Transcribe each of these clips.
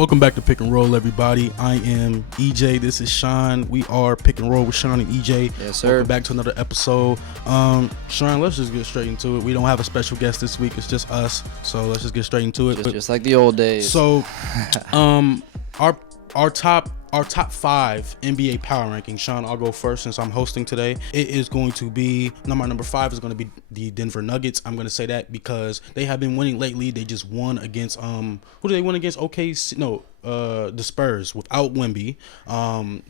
Welcome back to Pick and Roll, everybody. I am EJ. This is Sean. We are Pick and Roll with Sean and EJ. Yes, sir. Welcome back to another episode. Sean, let's just get straight into it. We don't have a special guest this week. It's just us. So let's just get straight into it. Just like the old days. So, our top 5 NBA power rankings. Sean, I'll go first since I'm hosting today. It is going to be number 5 is going to be the Denver Nuggets. I'm going to say that because they have been winning lately. They just won against who did they win against? OKC? No, the Spurs without Wemby.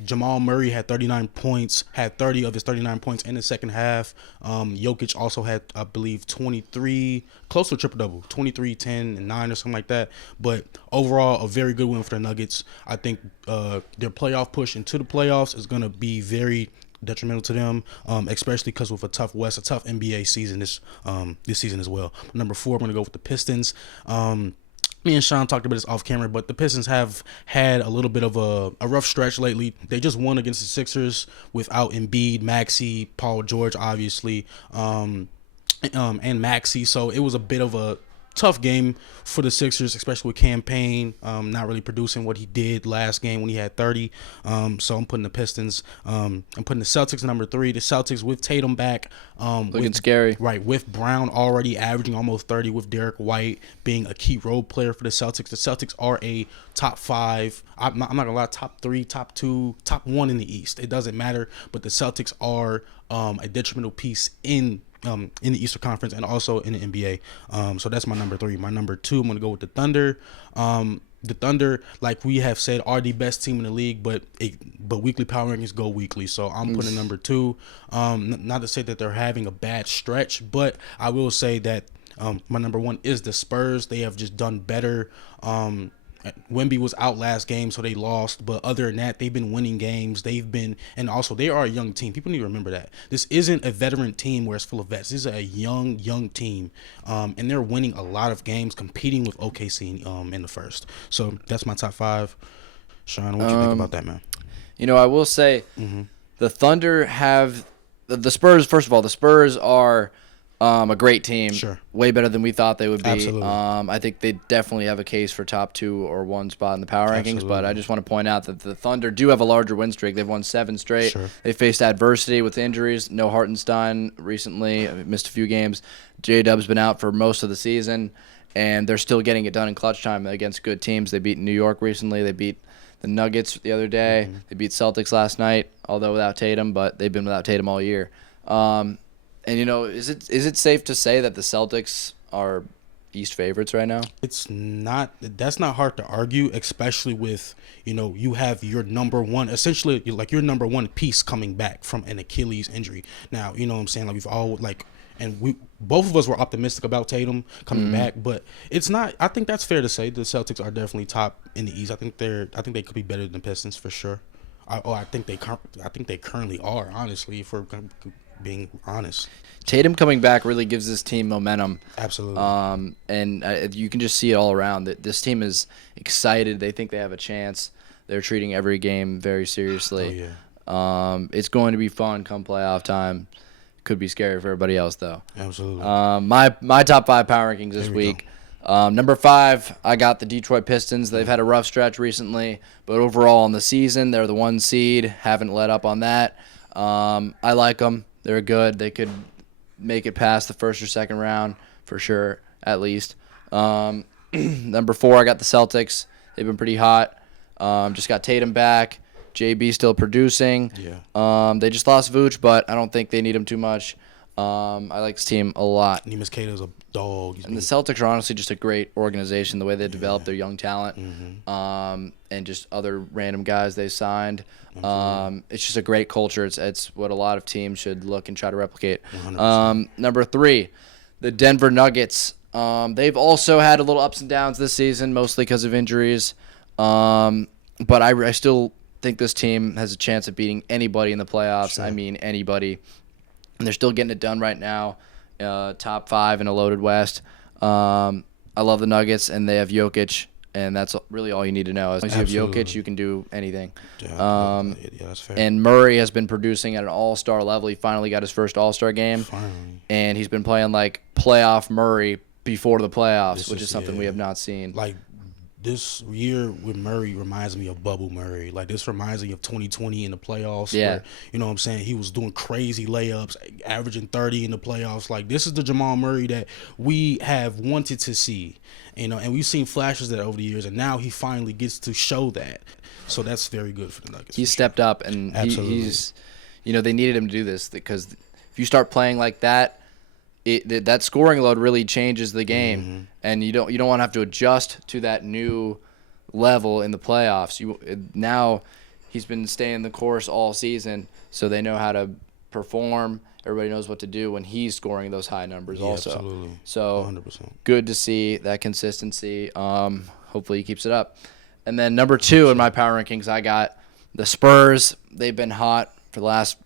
Jamal Murray had 39 points, had 30 of his 39 points in the second half. Jokic also had, I believe, 23, close to triple-double, 23, 10, and 9 or something like that. But overall, a very good win for the Nuggets. I think their playoff push into the playoffs is going to be very detrimental to them, especially because with a tough West, a tough NBA season this season as well. Number 4, I'm going to go with the Pistons. Me and Sean talked about this off camera, but the Pistons have had a little bit of a rough stretch lately. They just won against the Sixers without Embiid, Maxey, Paul George, obviously, and Maxey. So it was a bit of a tough game for the Sixers, especially with Campaign not really producing what he did last game when he had 30. So I'm putting the Pistons. I'm putting the Celtics number 3. The Celtics with Tatum back. Looking scary. Right, with Brown already averaging almost 30, with Derek White being a key role player for the Celtics. The Celtics are a top 5. I'm not going to lie, top 3, top 2, top 1 in the East. It doesn't matter, but the Celtics are a detrimental piece in the Eastern Conference and also in the NBA. So that's my number 3. My number 2, I'm going to go with the Thunder. The Thunder, like we have said, are the best team in the league, but weekly power rankings go weekly. So I'm putting number 2. Not to say that they're having a bad stretch, but I will say that my number 1 is the Spurs. They have just done better. Wemby was out last game, so they lost. But other than that, they've been winning games. And also they are a young team. People need to remember that. This isn't a veteran team where it's full of vets. This is a young team. And they're winning a lot of games, competing with OKC in the first. So that's my top 5. Sean, what do you think about that, man? You know, I will say the Thunder have the Spurs. First of all, the Spurs are a great team, sure, way better than we thought they would be. Absolutely. I think they definitely have a case for top 2 or 1 spot in the power rankings. Absolutely. But I just want to point out that the Thunder do have a larger win streak. They've won 7 straight. Sure. They faced adversity with injuries. No Hartenstein recently, missed a few games. J-Dub's been out for most of the season, and they're still getting it done in clutch time against good teams. They beat New York recently. They beat the Nuggets the other day. They beat Celtics last night, although without Tatum, but they've been without Tatum all year. And, you know, is it safe to say that the Celtics are East favorites right now? It's not. That's not hard to argue, especially with, you know, you have your number 1, essentially, like your number 1 piece coming back from an Achilles injury. Now, you know what I'm saying? Like we've all, like, and we both of us were optimistic about Tatum coming back, but it's not. I think that's fair to say the Celtics are definitely top in the East. I think they could be better than the Pistons for sure. I think they currently are, honestly, if we're being honest. Tatum coming back really gives this team momentum. Absolutely. And you can just see it all around. That this team is excited. They think they have a chance. They're treating every game very seriously. Oh, yeah. It's going to be fun come playoff time. Could be scary for everybody else, though. Absolutely. My top 5 power rankings this week. Number 5, I got the Detroit Pistons. They've had a rough stretch recently, but overall in the season, they're the 1 seed. Haven't let up on that. I like them. They're good. They could make it past the first or second round for sure, at least. Number 4, I got the Celtics. They've been pretty hot. Just got Tatum back. JB still producing. Yeah. They just lost Vooch, but I don't think they need him too much. I like this team a lot. Neemias Queta's a dog. And the Celtics are honestly just a great organization, the way they develop their young talent, and just other random guys they signed. It's just a great culture. It's what a lot of teams should look and try to replicate. Number 3, the Denver Nuggets. They've also had a little ups and downs this season, mostly because of injuries. But I still think this team has a chance of beating anybody in the playoffs. Sure. I mean, anybody. And they're still getting it done right now. Top 5 in a loaded West. I love the Nuggets, and they have Jokic, and that's really all you need to know. As long as you have Jokic, you can do anything. Yeah, that's fair. And Murray has been producing at an all-star level. He finally got his first all-star game. Finally. And he's been playing like playoff Murray before the playoffs, which is something we have not seen. Like this year with Murray reminds me of Bubble Murray. Like, this reminds me of 2020 in the playoffs. Yeah. Where, you know what I'm saying, he was doing crazy layups, averaging 30 in the playoffs. Like, this is the Jamal Murray that we have wanted to see, you know, and we've seen flashes of that over the years, and now he finally gets to show that. So that's very good for the Nuggets. He stepped up, and he's, you know, they needed him to do this because if you start playing like that, that scoring load really changes the game, and you don't want to have to adjust to that new level in the playoffs. Now he's been staying the course all season, so they know how to perform. Everybody knows what to do when he's scoring those high numbers. Also, absolutely. So 100%. Good to see that consistency. Hopefully he keeps it up. And then number 2 in my power rankings, I got the Spurs. They've been hot for the last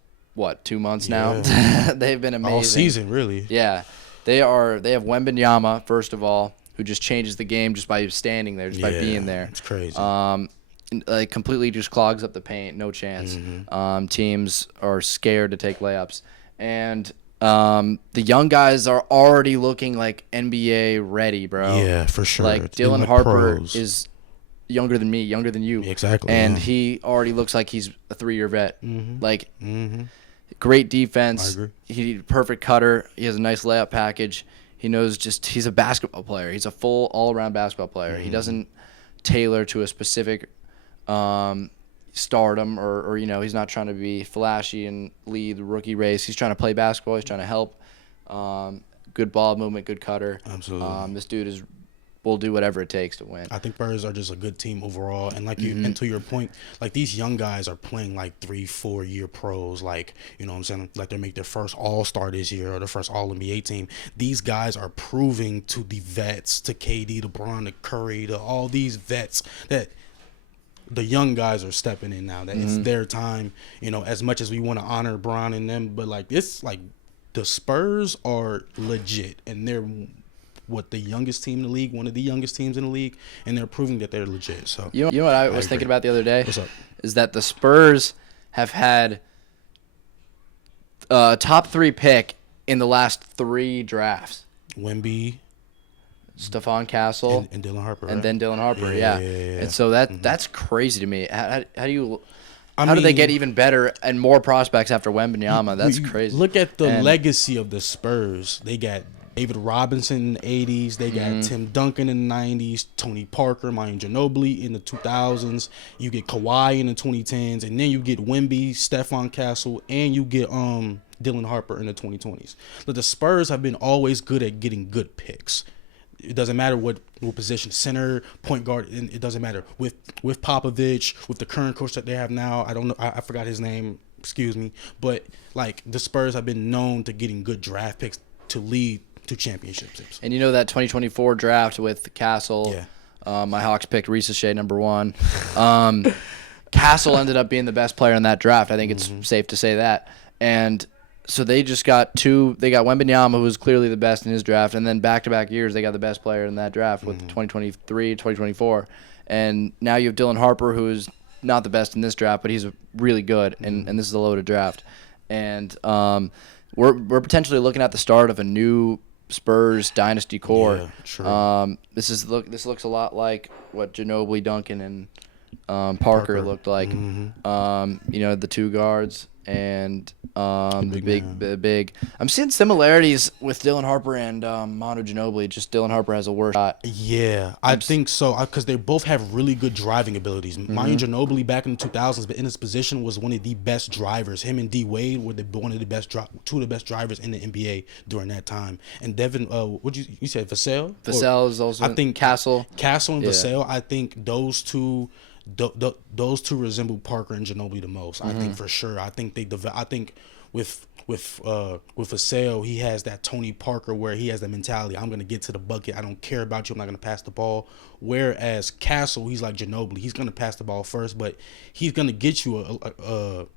2 months now. They've been amazing all season, really. Yeah, they have Wembanyama, first of all, who just changes the game just by standing there, just by being there. It's crazy. Like completely just clogs up the paint, no chance. Teams are scared to take layups, and the young guys are already looking like NBA ready, bro. Yeah, for sure. Like Dylan Harper is younger than me, younger than you. Exactly. And he already looks like he's a 3-year vet. Like, great defense. I agree. He perfect cutter. He has a nice layup package. He knows he's a basketball player. He's a full all-around basketball player. He doesn't tailor to a specific stardom or you know, he's not trying to be flashy and lead the rookie race. He's trying to play basketball. He's trying to help. Good ball movement, good cutter. Absolutely. This dude will do whatever it takes to win. I think Spurs are just a good team overall, and like and to your point, like these young guys are playing like 3-4 year pros, like, you know what I'm saying, like they make their first All-Star this year or their first All-NBA team. These guys are proving to the vets, to KD, to LeBron, to Curry, to all these vets that the young guys are stepping in now. That it's their time. You know, as much as we want to honor Bron and them, but like it's like the Spurs are legit, and they're the youngest team in the league, one of the youngest teams in the league, and they're proving that they're legit. So you know what I was thinking about the other day? What's up? Is that the Spurs have had a top 3 pick in the last 3 drafts. Wemby, Stephon Castle, and Dylan Harper, and right? then Dylan Harper. Yeah. And so that's crazy to me. How do I they mean, get even better and more prospects after Wembanyama? That's crazy. Look at the legacy of the Spurs. They got David Robinson in the 80s. They got Tim Duncan in the 90s. Tony Parker, Manu Ginobili in the 2000s. You get Kawhi in the 2010s. And then you get Wemby, Stephon Castle, and you get Dylan Harper in the 2020s. But the Spurs have been always good at getting good picks. It doesn't matter what position, center, point guard. It doesn't matter. With Popovich, with the current coach that they have now, I don't know. I forgot his name. Excuse me. But like the Spurs have been known to getting good draft picks to lead to championships. And you know that 2024 draft with Castle. Yeah. My Hawks picked Ricochet number 1. Castle ended up being the best player in that draft. I think it's safe to say that. And so they just got 2. They got Wembanyama, who was clearly the best in his draft, and then back-to-back years they got the best player in that draft with 2023, 2024. And now you have Dylan Harper, who is not the best in this draft, but he's really good, and this is a loaded draft. And we're potentially looking at the start of a new Spurs dynasty core. Yeah, true. This looks a lot like what Ginobili, Duncan, and Parker looked like. You know, the 2 guards and the big. I'm seeing similarities with Dylan Harper and Manu Ginobili. Just Dylan Harper has a worse shot. Yeah, I think so, because they both have really good driving abilities. Manu Ginobili back in the 2000s, but in his position was one of the best drivers. Him and D Wade were two of the best drivers in the NBA during that time. And Devin, you said Vassell? Vassell is also. I think Castle and Vassell. I think those two. Those two resemble Parker and Ginobili the most. I think for sure. I think with Vassell, he has that Tony Parker where he has that mentality. I'm gonna get to the bucket. I don't care about you. I'm not gonna pass the ball. Whereas Castle, he's like Ginobili. He's gonna pass the ball first, but he's gonna get you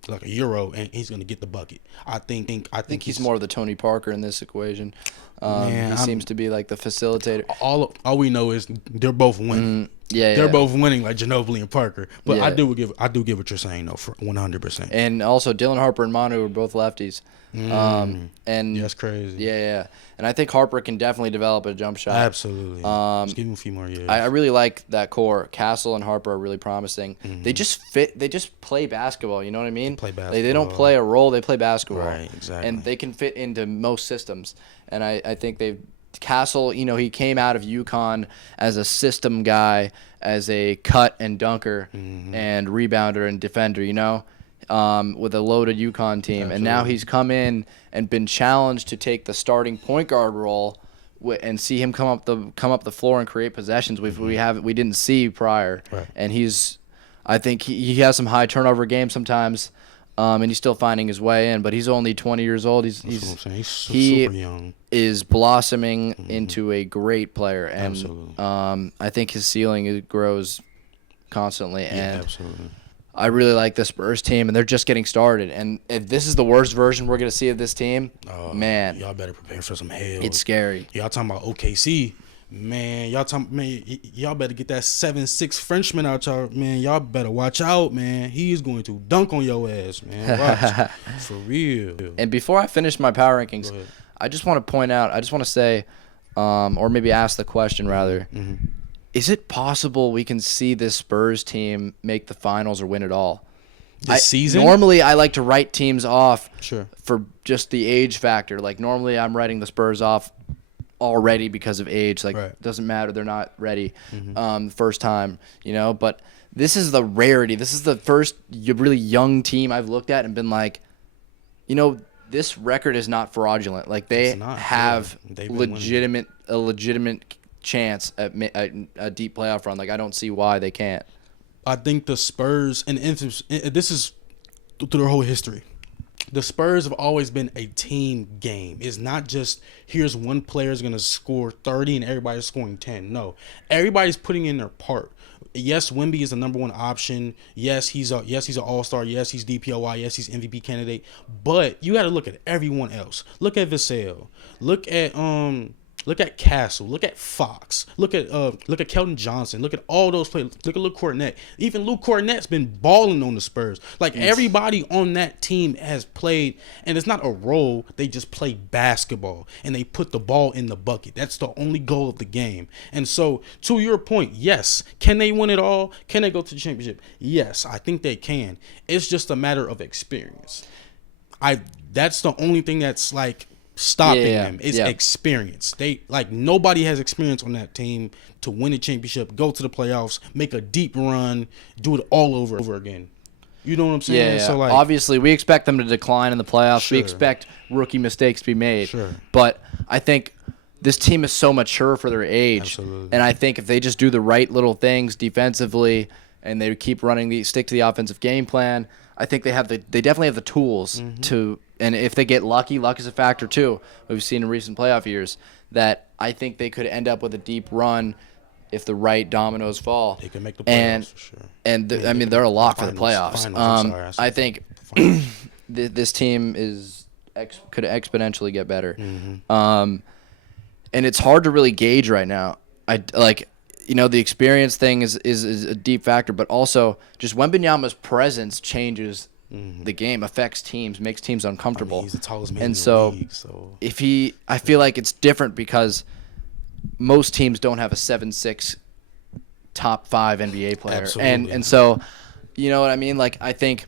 like a euro, and he's gonna get the bucket. I think he's more of the Tony Parker in this equation. He seems to be like the facilitator. All we know is they're both winning. They're both winning like Ginobili and Parker. But Yeah. I do get what you're saying though for 100%. And also Dylan Harper and Manu are both lefties. And Yeah, that's crazy. Yeah. And I think Harper can definitely develop a jump shot. Absolutely. Just give him a few more years. I really like that core. Castle and Harper are really promising. They just fit. They just play basketball. You know what I mean? Play Like, they don't basketball. play a role. They play basketball. Right, exactly. And they can fit into most systems. And I think they've Castle. You know, he came out of UConn as a system guy, as a cut and dunker and rebounder and defender. You know. With a loaded UConn team, and now he's come in and been challenged to take the starting point guard role, and see him come up the floor and create possessions we didn't see prior. Right. And I think he has some high turnover games sometimes, and he's still finding his way in. But he's only 20 years old. That's what I'm saying. He's he super young. is blossoming into a great player, and Absolutely. I think his ceiling grows constantly. Yeah, And absolutely. I really like the Spurs team, and they're just getting started. And if this is the worst version we're going to see of this team, man, Y'all better prepare for some hell. it's scary. Y'all talking about OKC. Man, y'all better get that 7'6" Frenchman out, y'all. Man, y'all better watch out, man. He is going to dunk on your ass, man. Watch. For real. And before I finish my power rankings, Go ahead. I just want to say, or maybe ask the question rather, is it possible we can see this Spurs team make the finals or win it all? This season? Normally, I like to write teams off Sure. for just the age factor. Like, normally I'm writing the Spurs off already because of age. Like, Right. doesn't matter. They're not ready first time, you know. But this is the rarity. This is the first really young team I've looked at and been like, you know, this record is not fraudulent. Like, they It's not, have yeah. They've been a legitimate chance at a deep playoff run. Like, I don't see why they can't. I think the Spurs, and this is through their whole history, the Spurs have always been a team game. It's not just here's one player is going to score 30 and everybody's scoring 10. No, everybody's putting in their part. Yes, Wemby is the number one option. Yes, he's an all-star. Yes, he's DPOY. Yes, he's MVP candidate. But you got to look at everyone else. Look at Vassell. Look at Castle. Look at Fox. Look at Keldon Johnson. Look at all those players. Look at Luke Kornet. Even Luke Kornet's been balling on the Spurs. Like, everybody on that team has played, and it's not a role. They just play basketball, and they put the ball in the bucket. That's the only goal of the game. And so, to your point, yes, can they win it all? Can they go to the championship? Yes, I think they can. It's just a matter of experience. That's the only thing that's like stopping them is experience. They nobody has experience on that team to win a championship, go to the playoffs, make a deep run, do it all over again. You know what I'm saying? Yeah. So obviously we expect them to decline in the playoffs. Sure. We expect rookie mistakes to be made. Sure. But I think this team is so mature for their age. Absolutely. And I think if they just do the right little things defensively and they keep stick to the offensive game plan, I think they definitely have the tools to. And if they get lucky, luck is a factor too. We've seen in recent playoff years that I think they could end up with a deep run if the right dominoes fall. they can make the playoffs for sure. And they're a lock for the playoffs. Finals. I think this team could exponentially get better. And it's hard to really gauge right now. The experience thing is a deep factor, but also just Wembanyama's presence changes the game, affects teams, makes teams uncomfortable. He's the tallest man and in the so league. So I feel like it's different because most teams don't have a 7'6" top 5 NBA player. Absolutely. And so, you know what I mean? Like, I think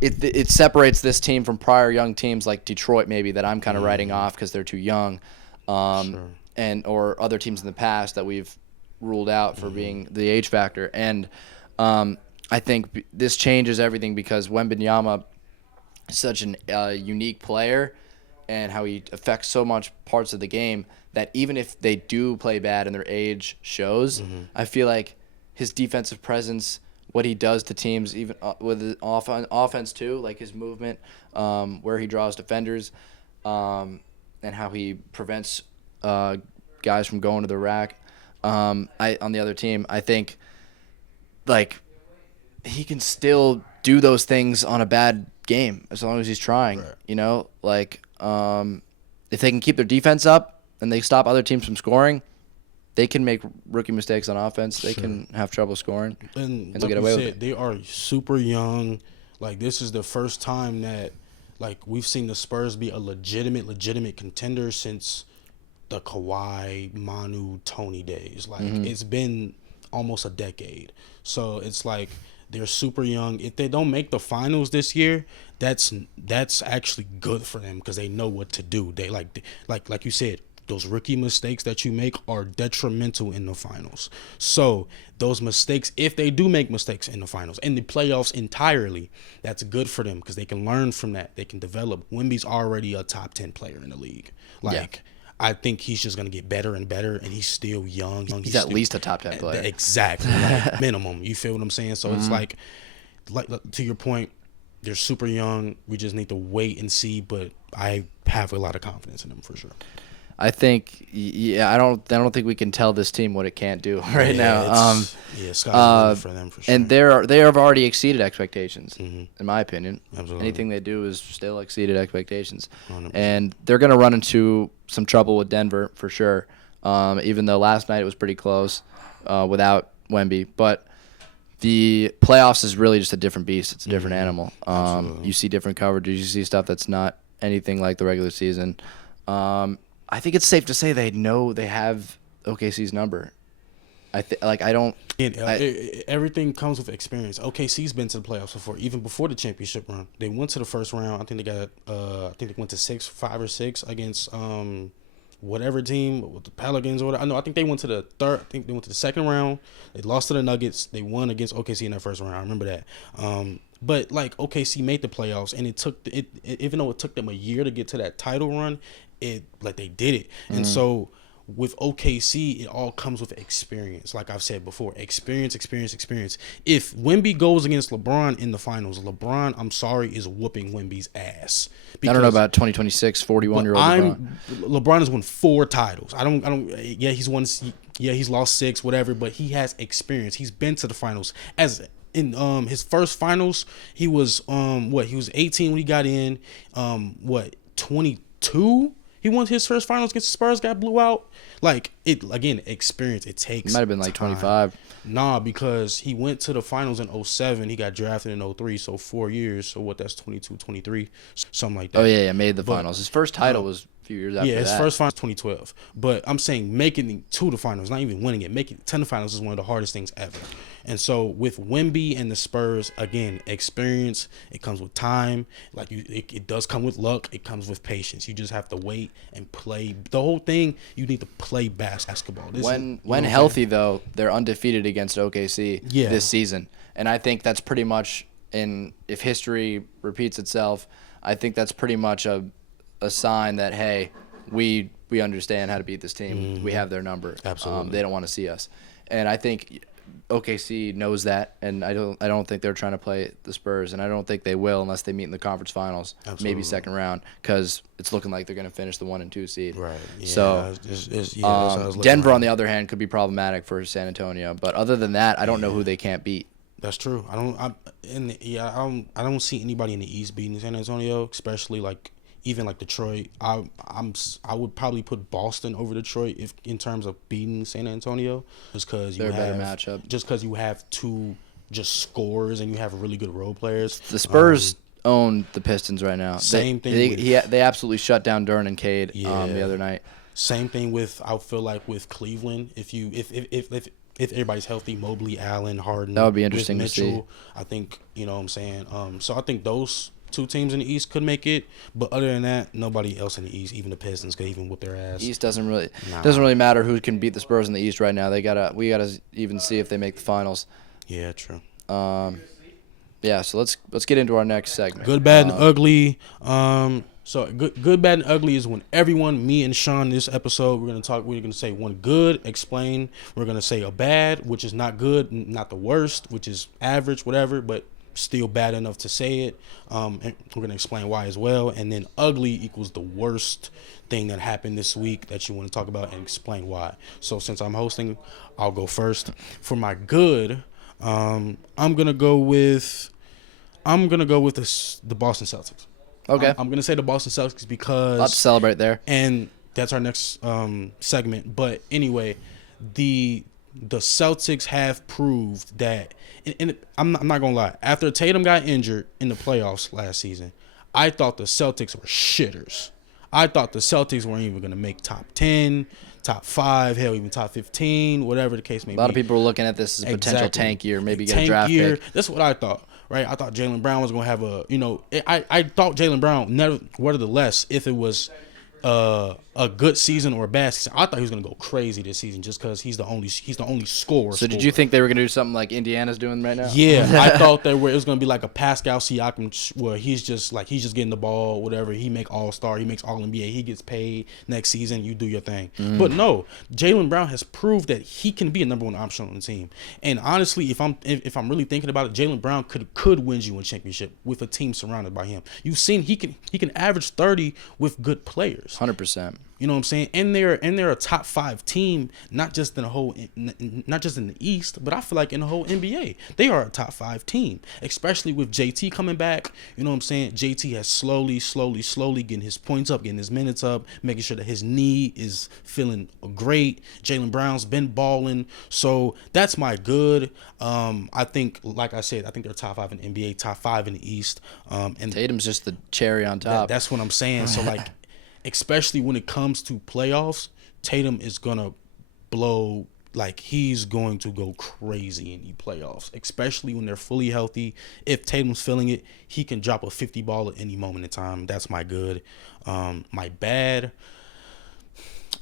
it separates this team from prior young teams like Detroit maybe that I'm kind of writing off because they're too young, or other teams in the past that we've ruled out for being the age factor. And I think this changes everything because Wembanyama is such a unique player and how he affects so much parts of the game that even if they do play bad and their age shows, I feel like his defensive presence, what he does to teams, even with his offense too, like his movement, where he draws defenders, and how he prevents guys from going to the rack. On the other team, I think like he can still do those things on a bad game as long as he's trying. Right. You know, like if they can keep their defense up and they stop other teams from scoring, they can make rookie mistakes on offense. They can have trouble scoring, and they'll like get you away with said, it. they are super young. Like this is the first time that like we've seen the Spurs be a legitimate contender since the Kawhi, Manu, Tony days. Like it's been almost a decade. So it's like they're super young. If they don't make the finals this year, that's actually good for them because they know what to do. They like you said, those rookie mistakes that you make are detrimental in the finals. So those mistakes, if they do make mistakes in the finals, in the playoffs entirely, that's good for them because they can learn from that. They can develop. Wemby's already a top 10 player in the league. Like I think he's just gonna get better and better, and he's still young. He's at least a top 10 player. Exactly, like minimum. You feel what I'm saying? So it's like to your point, they're super young. We just need to wait and see. But I have a lot of confidence in them for sure. I think, I don't think we can tell this team what it can't do right now. Sky's the limit for them for sure. And they have already exceeded expectations, in my opinion. Absolutely. Anything they do is still exceeded expectations. 100%. And they're going to run into some trouble with Denver for sure, even though last night it was pretty close without Wemby. But the playoffs is really just a different beast. It's a different animal. You see different coverages. You see stuff that's not anything like the regular season. I think it's safe to say they know they have OKC's number. Everything comes with experience. OKC's been to the playoffs before, even before the championship run. They went to the first round. I think they went to 5 or 6 against whatever team, with the Pelicans or whatever. I think they went to the third. I think they went to the second round. They lost to the Nuggets. They won against OKC in that first round. I remember that. But like OKC made the playoffs, and it took even though it took them a year to get to that title run, they did it. And so with OKC, it all comes with experience. Like I've said before, experience. If Wemby goes against LeBron in the finals, LeBron, I'm sorry, is whooping Wemby's ass. I don't know about 2026 41-year-old LeBron. LeBron has won 4 titles. He's lost 6, whatever, but he has experience. He's been to the finals. As in his first finals, he was he was 18 when he got in. 22? He won his first finals against the Spurs, got blew out. Like, it again, experience. It takes. It might have been like time. 25. Nah, because he went to the finals in 2007. He got drafted in 2003, so 4 years. So that's 22, 23, something like that. Oh, yeah, made the finals. His first title was a few years after that. Yeah, his first finals 2012. But I'm saying making it to the finals, not even winning it, making it to the finals is one of the hardest things ever. And so with Wemby and the Spurs, again, experience. It comes with time. Like it does come with luck. It comes with patience. You just have to wait and play. The whole thing, you need to play basketball. When healthy, though, they're undefeated against OKC this season. And I think that's pretty much, if history repeats itself, I think that's pretty much a sign that, hey, we understand how to beat this team. Mm-hmm. We have their number. Absolutely. They don't want to see us. And I think OKC knows that, and I don't think they're trying to play the Spurs, and I don't think they will unless they meet in the conference finals, maybe second round, because it's looking like they're going to finish the 1 and 2 seed. Right. Yeah, so Denver, on the other hand, could be problematic for San Antonio, but other than that, I don't know who they can't beat. That's true. I don't see anybody in the East beating San Antonio, especially even like Detroit. I would probably put Boston over Detroit in terms of beating San Antonio, just because they're a better matchup. Just because you have 2 just scorers and you have really good role players. The Spurs own the Pistons right now. Same thing. They absolutely shut down Durant and Cade the other night. Same thing I feel like with Cleveland. If everybody's healthy, Mobley, Allen, Harden, that would be interesting to see. I think, you know what I'm saying. So I think those 2 teams in the East could make it, but other than that, nobody else in the East, even the Pistons, could even whoop their ass. East doesn't really matter who can beat the Spurs in the East right now. We gotta even see if they make the finals. Yeah, true. Yeah. So let's get into our next segment. Good, bad, and ugly. So good, bad, and ugly is when me and Sean, this episode, we're gonna say one good, explain. We're gonna say a bad, which is not good, not the worst, which is average, whatever, but still bad enough to say it. And we're gonna explain why as well. And then ugly equals the worst thing that happened this week that you want to talk about and explain why. So since I'm hosting, I'll go first. For my good, I'm gonna go with the Boston Celtics. Okay. I'm gonna say the Boston Celtics because Let's celebrate there. And that's our next segment. But anyway, the Celtics have proved that, and I'm not gonna lie. After Tatum got injured in the playoffs last season, I thought the Celtics were shitters. I thought the Celtics weren't even gonna make top 10, top 5, hell, even top 15, whatever the case may be. A lot of people are looking at this as a potential tank year, maybe get a draft year. pick. That's what I thought. Right, I thought Jaylen Brown was gonna have a, I thought Jaylen Brown, nevertheless, if it was a good season or a bad season, I thought he was gonna go crazy this season just because he's the only scorer. So did you think they were gonna do something like Indiana's doing right now? Yeah, I thought it was gonna be like a Pascal Siakam, where he's just getting the ball, whatever. He make All-Star, he makes All-NBA, he gets paid next season. You do your thing. But no, Jaylen Brown has proved that he can be a number one option on the team. And honestly, if I'm really thinking about it, Jaylen Brown could win you a championship with a team surrounded by him. You've seen he can average 30 with good players. 100%. You know what I'm saying? And they're a top 5 team, not just in the East, but I feel like in the whole NBA. They are a top 5 team, especially with JT coming back. You know what I'm saying? JT has slowly getting his points up, getting his minutes up, making sure that his knee is feeling great. Jaylen Brown's been balling. So that's my good. I think, like I said, I think they're top 5 in the NBA, top 5 in the East. And Tatum's just the cherry on top. That's what I'm saying. So like, especially when it comes to playoffs, Tatum is gonna blow. Like, he's going to go crazy in the playoffs, especially when they're fully healthy. If Tatum's feeling it, he can drop a 50 ball at any moment in time. That's my good. My bad,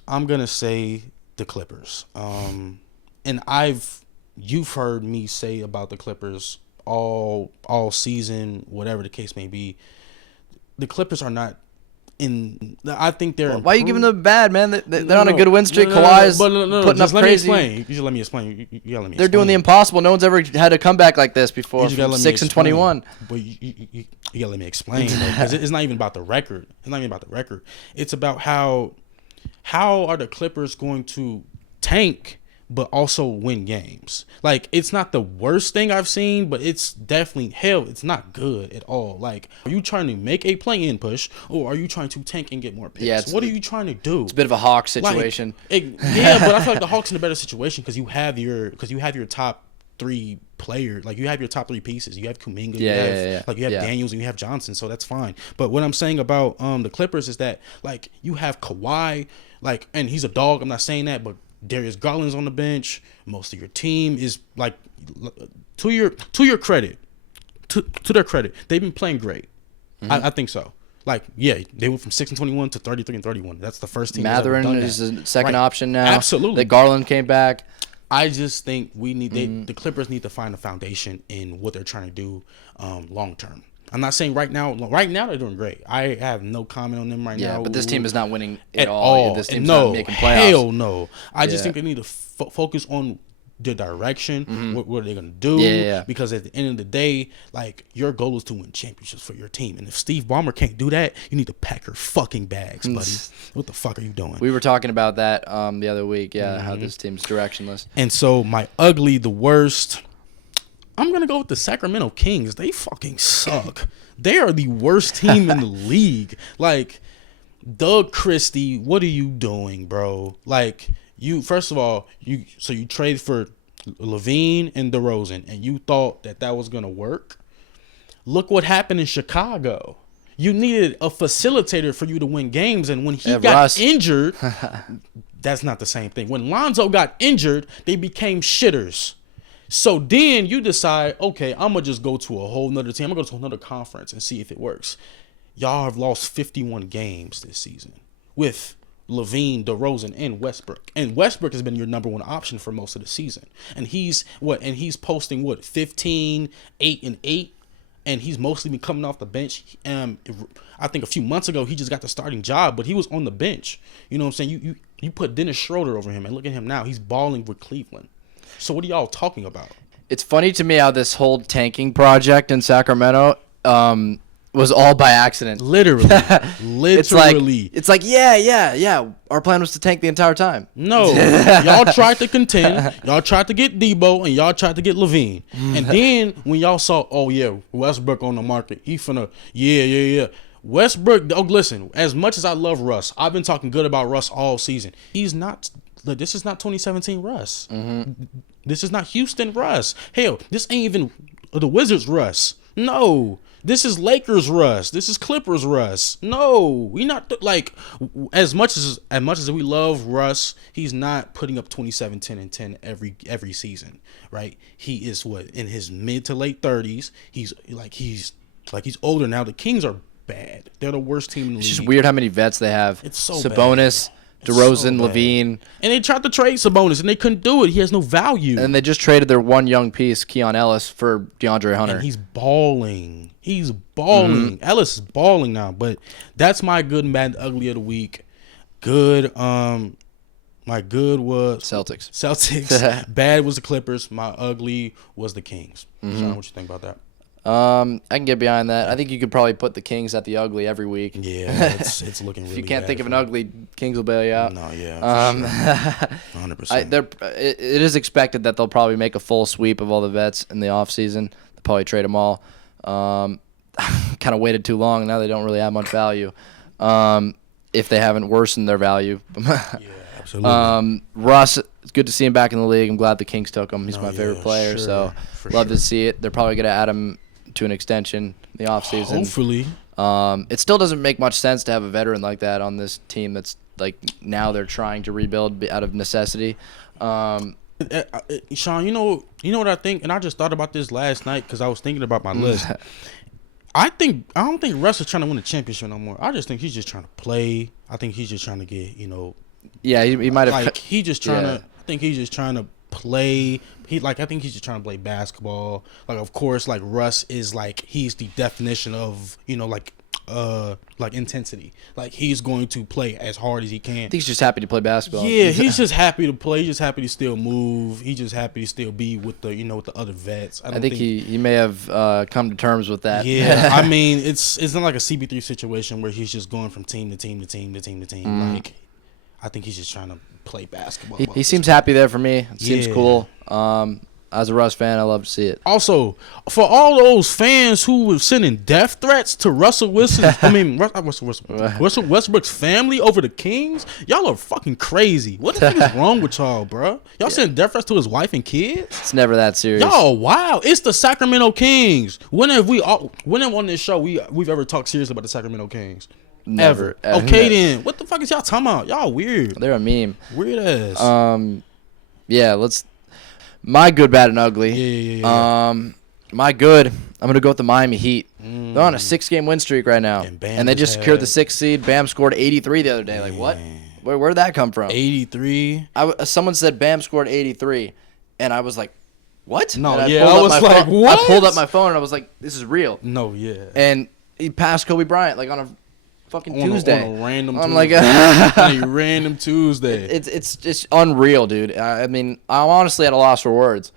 I'm gonna say the Clippers. And you've heard me say about the Clippers all season, whatever the case may be. The Clippers are not. I think they're. Why are you giving them bad, man? They're on a good win streak. Kawhi's putting up crazy. You should let me explain. You gotta let me. They're doing the impossible. No one's ever had a comeback like this before. From 6-21. But you gotta let me explain, because it's not even about the record. It's about how are the Clippers going to tank but also win games. Like, it's not the worst thing I've seen, but it's definitely, it's not good at all. Like, are you trying to make a play-in push, or are you trying to tank and get more picks? Yeah, what are you trying to do? It's a bit of a Hawks situation. But I feel like the Hawks in a better situation because you have your top 3 players. Like, you have your top 3 pieces. You have Kuminga, you have Daniels, and you have Johnson, so that's fine. But what I'm saying about the Clippers is that, like, you have Kawhi, like, and he's a dog, I'm not saying that, but Darius Garland's on the bench. Most of your team is, like, to your credit, to their credit, they've been playing great. I think so. Like, yeah, they went from 6-21 to 33-31. That's the first team. Matherin is the second option now. Absolutely. That Garland came back. I just think the Clippers need to find a foundation in what they're trying to do long term. I'm not saying right now. Right now they're doing great. I have no comment on them right now. Yeah, but this team is not winning at all. This team's not making playoffs. Hell no. I just think they need to focus on their direction. What are they going to do? Yeah. Because at the end of the day, like, your goal is to win championships for your team. And if Steve Ballmer can't do that, you need to pack your fucking bags, buddy. What the fuck are you doing? We were talking about that the other week. Yeah, how this team's directionless. And so my ugly, the worst. I'm going to go with the Sacramento Kings. They fucking suck. They are the worst team in the league. Like, Doug Christie, what are you doing, bro? Like, first of all, you trade for Levine and DeRozan, and you thought that was going to work? Look what happened in Chicago. You needed a facilitator for you to win games, and when he got injured, that's not the same thing. When Lonzo got injured, they became shitters. So then you decide, okay, I'm going to just go to a whole nother team. I'm going to go to another conference and see if it works. Y'all have lost 51 games this season with Levine, DeRozan, and Westbrook. And Westbrook has been your number one option for most of the season. And he's posting 15, 8, and 8. And he's mostly been coming off the bench. I think a few months ago he just got the starting job, but he was on the bench. You know what I'm saying? You put Dennis Schroeder over him, and look at him now. He's balling with Cleveland. So what are y'all talking about? It's funny to me how this whole tanking project in Sacramento was all by accident. Literally. It's like, yeah. Our plan was to tank the entire time. No. Y'all tried to contend. Y'all tried to get Debo, and y'all tried to get Levine. And then when y'all saw, Westbrook on the market, he finna, Westbrook, listen, as much as I love Russ, I've been talking good about Russ all season. He's not look, this is not 2017 Russ. This is not Houston Russ. Hell, this ain't even the Wizards Russ. No. This is Lakers Russ. This is Clippers Russ. No, we not like as much as we love Russ. He's not putting up 27, 10, and 10 every season, right? He is in his mid to late 30s. He's older now. The Kings are bad. They're the worst team in the league. It's just weird how many vets they have. It's so Sabonis, DeRozan, Levine. And they tried to trade Sabonis, and they couldn't do it. He has no value. And they just traded their one young piece, Keon Ellis, for DeAndre Hunter. And he's balling. He's balling. Ellis is balling now. But that's my good, bad, ugly of the week. Good. My good was Celtics. Bad was the Clippers. My ugly was the Kings. Sean, what you think about that? I can get behind that. I think you could probably put the Kings at the ugly every week. Yeah, it's looking really If you can't bad think of an ugly, Kings will bail you out. No, yeah. 100%. It is expected that they'll probably make a full sweep of all the vets in the offseason. They'll probably trade them all. Kind of waited too long. Now they don't really have much value. If they haven't worsened their value. Yeah, absolutely. Russ, it's good to see him back in the league. I'm glad the Kings took him. He's my favorite player, so love to see it. They're probably going to add him to an extension in the offseason. Hopefully. It still doesn't make much sense to have a veteran like that on this team that's like now they're trying to rebuild out of necessity. Sean, you know what I think, and I just thought about this last night because I was thinking about my list. I don't think Russ is trying to win a championship no more. I just think he's just trying to play. I think he's just trying to get, Yeah, he might have. Like he just trying to. I think he's just trying to play. I think he's just trying to play basketball. Like, of course, like Russ is like he's the definition of like intensity. Like he's going to play as hard as he can. I think he's just happy to play basketball. Yeah, he's just happy to play. He's just happy to still move. He's just happy to still be with the with the other vets. I think he may have come to terms with that. Yeah, I mean it's not like a CB3 situation where he's just going from team to team to team to team to team. Like I think he's just trying to play basketball. He seems happy there for me. It seems cool. As a Russ fan, I love to see it. Also, for all those fans who were sending death threats to Russell Westbrook's family over the Kings, y'all are fucking crazy. What the fuck is wrong with y'all, bro? Y'all sending death threats to his wife and kids? It's never that serious. Y'all, wow. It's the Sacramento Kings. When have on this show we've ever talked serious about the Sacramento Kings? Never. Okay, then. What the fuck is y'all talking about? Y'all weird. They're a meme. Weird ass. Yeah, let's. My good, bad, and ugly. Yeah. My good, I'm going to go with the Miami Heat. They're on a 6-game win streak right now. And they just secured the 6th seed. Bam scored 83 the other day. Like, what? Where'd that come from? 83? Someone said Bam scored 83. And I was like, what? No, I was like, what? I pulled up my phone and I was like, this is real. No, yeah. And he passed Kobe Bryant like on a fucking Tuesday. On a random I'm Tuesday. like, on a random Tuesday. It's just unreal, dude. I mean, I'm honestly at a loss for words.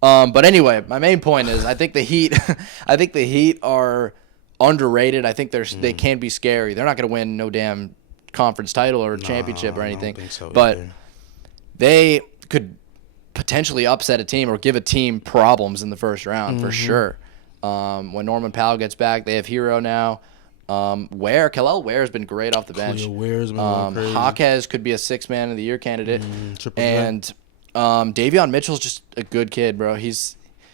But anyway, my main point is I think the Heat are underrated. I think they can be scary. They're not going to win no damn conference title or championship or anything. I don't think so but either. They could potentially upset a team or give a team problems in the first round for sure. When Norman Powell gets back, they have Hero now. Kel'el Ware's been great off the bench. Jaquez could be a 6th man of the year candidate. And Davion Mitchell's just a good kid, bro. He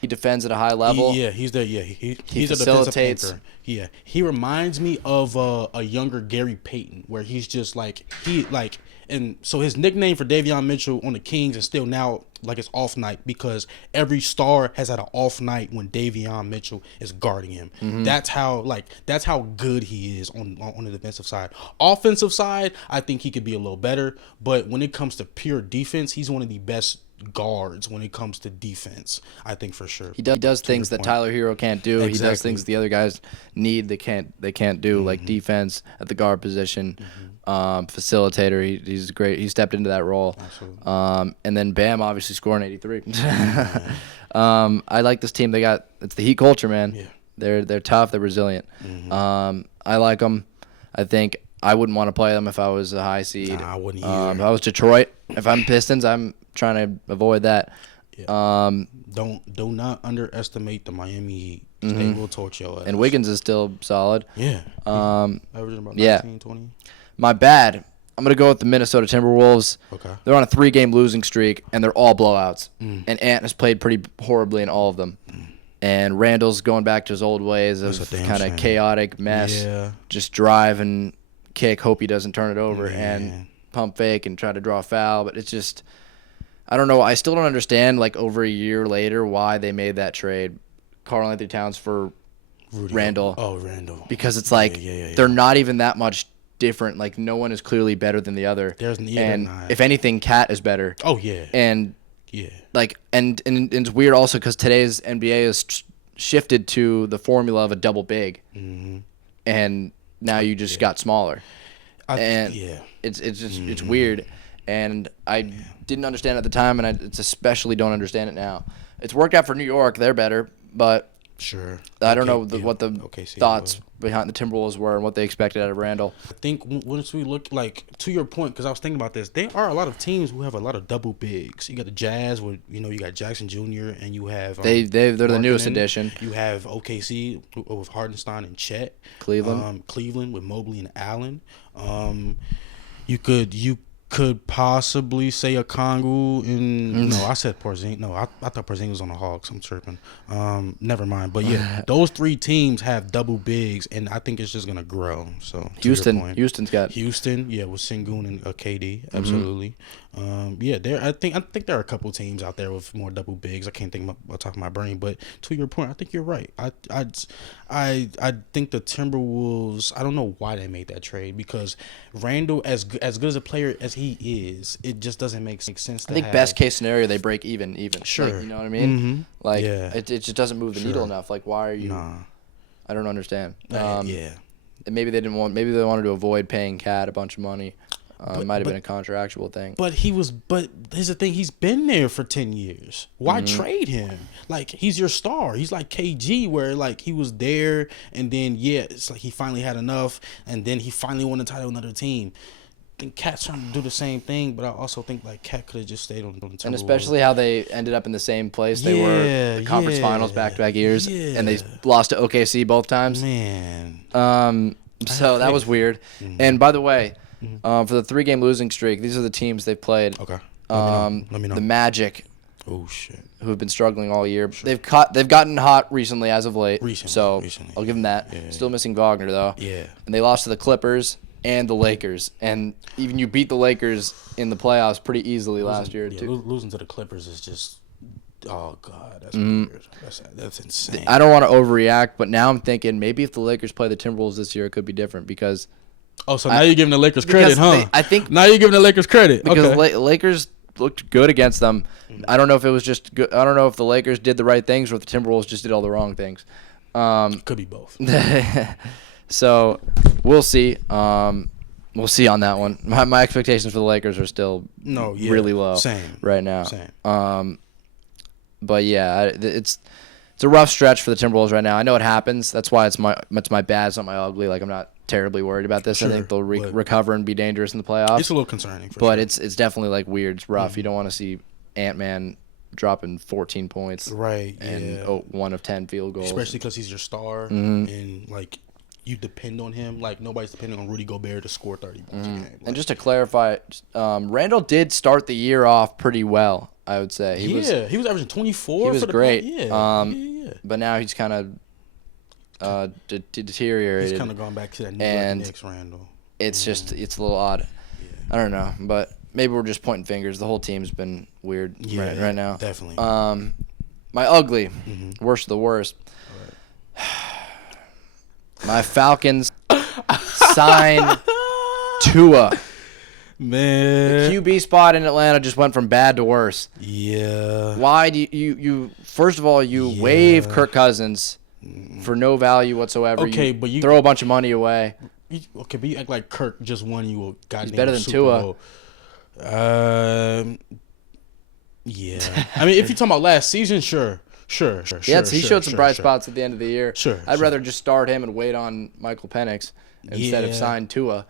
defends at a high level. He's there. Yeah, he facilitates. A defensive anchor. Yeah, he reminds me of a younger Gary Payton, where he's just and so his nickname for Davion Mitchell on the Kings is still now like it's off night because every star has had an off night when Davion Mitchell is guarding him. That's how good he is on the defensive side. Offensive side, I think he could be a little better, but when it comes to pure defense, he's one of the best guards when it comes to defense, I think for sure. He does things that Tyler Hero can't do. Exactly. He does things the other guys need they can't do, like defense at the guard position. Facilitator, he's great. He stepped into that role. Absolutely. And then Bam obviously scoring 83. I like this team. It's the Heat culture, man. Yeah. They're tough. They're resilient. I like them. I think I wouldn't want to play them if I was a high seed. Nah, I wouldn't either. If I was Detroit, if I'm Pistons, I'm trying to avoid that. Yeah. Do not underestimate the Miami Heat. They will torch your ass. And Wiggins is still solid. Yeah. Averaging about 19, 20. My bad. I'm I'm going to go with the Minnesota Timberwolves. Okay. They're on a 3-game losing streak, and they're all blowouts. And Ant has played pretty horribly in all of them. And Randall's going back to his old ways of kind of chaotic mess. Yeah. Just drive and kick, hope he doesn't turn it over, and pump fake and try to draw a foul. But it's just, I don't know. I still don't understand, like, over a year later, why they made that trade. Karl-Anthony Towns for Randall. Oh, Randall. Because it's like they're not even that much different. Like, no one is clearly better than the other. And if anything, Cat is better. Oh, yeah. And like, and it's weird also because today's NBA is shifted to the formula of a double big, and now you just got smaller, it's just it's weird, and I didn't understand it at the time, and it's especially don't understand it now. It's worked out for New York; they're better, but sure, I don't know what the thoughts behind the Timberwolves were and what they expected out of Randall. I think once we look, like, to your point, because I was thinking about this, there are a lot of teams who have a lot of double bigs. You got the Jazz, with you got Jackson Jr., and you have they're the newest addition. You have OKC with Hardenstein and Chet. Cleveland with Mobley and Allen. You could possibly say a Kongu in. No, I said Porzingis. No, I thought Porzingis was on the Hawks. I'm tripping. Never mind. But yeah, those 3 teams have double bigs, and I think it's just gonna grow. So Houston's got Houston. Yeah, with Sengun and KD. Absolutely. I think there are a couple teams out there with more double bigs. I can't think off the top of my brain, but to your point, I think you're right. I think the Timberwolves. I don't know why they made that trade, because Randall, as good as a player as he is, it just doesn't make sense. I think best case scenario they break even. Sure, like, you know what I mean? Like it just doesn't move the needle enough. Like, why are you? Nah. I don't understand. And maybe they wanted to avoid paying Cat a bunch of money. It might have been a contractual thing. But here's the thing, he's been there for 10 years. Why trade him? Like, he's your star. He's like KG, where, like, he was there, and then, it's like he finally had enough, and then he finally won the title with another team. I think Cat's trying to do the same thing, but I also think, like, Cat could have just stayed on the Timberwolves. And especially how they ended up in the same place they were, the conference finals back-to-back years, and they lost to OKC both times. Man. So that was weird. And by the way, for the 3-game losing streak, these are the teams they've played. Okay. Let me know. The Magic. Oh shit. Who have been struggling all year. Sure. They've gotten hot recently as of late. Recently. I'll give them that. Yeah. Still missing Wagner though. Yeah. And they lost to the Clippers and the Lakers. And even you beat the Lakers in the playoffs pretty easily last year too. Losing to the Clippers is just, oh god, that's weird. That's insane. I don't want to overreact, but now I'm thinking maybe if the Lakers play the Timberwolves this year, it could be different because. Oh, so now you're giving the Lakers credit, huh? I think now you're giving the Lakers credit because Lakers looked good against them. I don't know if it was just good. I don't know if the Lakers did the right things or if the Timberwolves just did all the wrong things. Could be both. So we'll see. We'll see on that one. My expectations for the Lakers are still really low right now. But yeah, it's a rough stretch for the Timberwolves right now. I know it happens. That's why it's my bad. It's not my ugly. Like, I'm not terribly worried about this. Sure, I think they'll recover and be dangerous in the playoffs. It's a little concerning, but it's definitely like weird. It's rough. You don't want to see Ant-Man dropping 14 points, right? And 1 of 10 field goals, especially because he's your star and like you depend on him. Like, nobody's depending on Rudy Gobert to score 30 points a game. Like, and just to clarify, Randall did start the year off pretty well. I would say he was averaging 24. He was great. Yeah. But now he's kind of deteriorated. He's kind of gone back to that New York Knicks Randall. It's just it's a little odd. Yeah. I don't know, but maybe we're just pointing fingers. The whole team's been weird right now. Definitely. My ugly, worst of the worst. Right. My Falcons sign Tua. Man, the QB spot in Atlanta just went from bad to worse. Yeah. Why do you first of all waive Kirk Cousins for no value whatsoever? Okay, you but you throw a bunch of money away. But you act like Kirk just won you a goddamn He's better than Super Tua. Bowl. Yeah. I mean, if you're talking about last season, sure. He showed some bright spots at the end of the year. I'd rather just start him and wait on Michael Penix instead of sign Tua.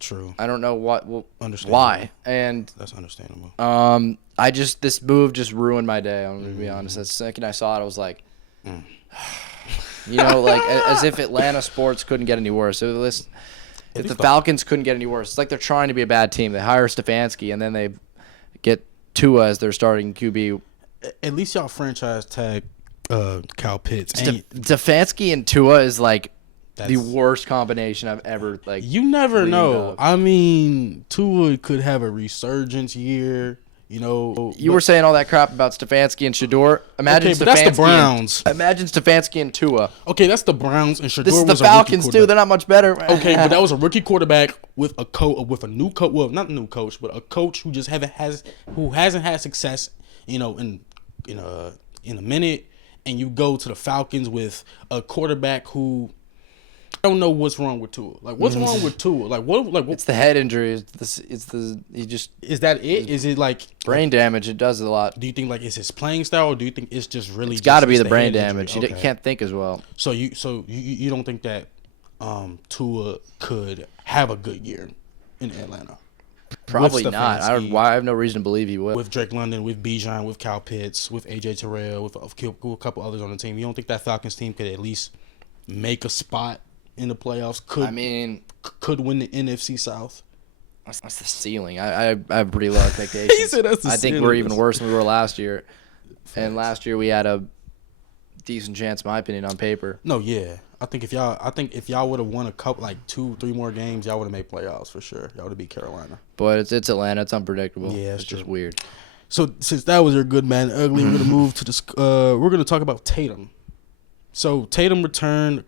True. I don't know why. And that's understandable. This move just ruined my day. I'm gonna be honest. The second I saw it, I was like, like as if Atlanta sports couldn't get any worse. if the Falcons couldn't get any worse, it's like they're trying to be a bad team. They hire Stefanski, and then they get Tua as their starting QB. At least y'all franchise tag Kyle Pitts. Stefanski and Tua is like the worst combination I've ever like. You never know. I mean, Tua could have a resurgence year. You know, you were saying all that crap about Stefanski and Shador. Imagine but that's the Browns. Imagine Stefanski and Tua. Okay, that's the Browns and Shador. This is the Falcons too. They're not much better. Okay, but that was a rookie quarterback with a new coach. Well, not a new coach, but a coach who just hasn't had success. You know, in a minute, and you go to the Falcons with a quarterback who. I don't know what's wrong with Tua. Like, what's wrong with Tua? Like, what? It's the head injury. Is that it? Is it like brain damage? It does a lot. Do you think like it's his playing style, or do you think it's just really? It's got to be the brain damage. Okay. He can't think as well. So you don't think that Tua could have a good year in Atlanta? Probably not. I have no reason to believe he would. With Drake London, with Bijan, with Kyle Pitts, with AJ Terrell, with a couple others on the team, you don't think that Falcons team could at least make a spot in the playoffs? Could win the NFC South? That's the ceiling. I have pretty low expectations. He said that's the I think ceiling. We're even worse than we were last year. And last year we had a decent chance, in my opinion, on paper. No, yeah. I think if y'all would have won a couple, like 2-3 more games, y'all would have made playoffs for sure. Y'all would have beat Carolina. But it's Atlanta. It's unpredictable. Yeah, it's just weird. So since that was your good man ugly, we're gonna move to this. We're gonna talk about Tatum. So Tatum returned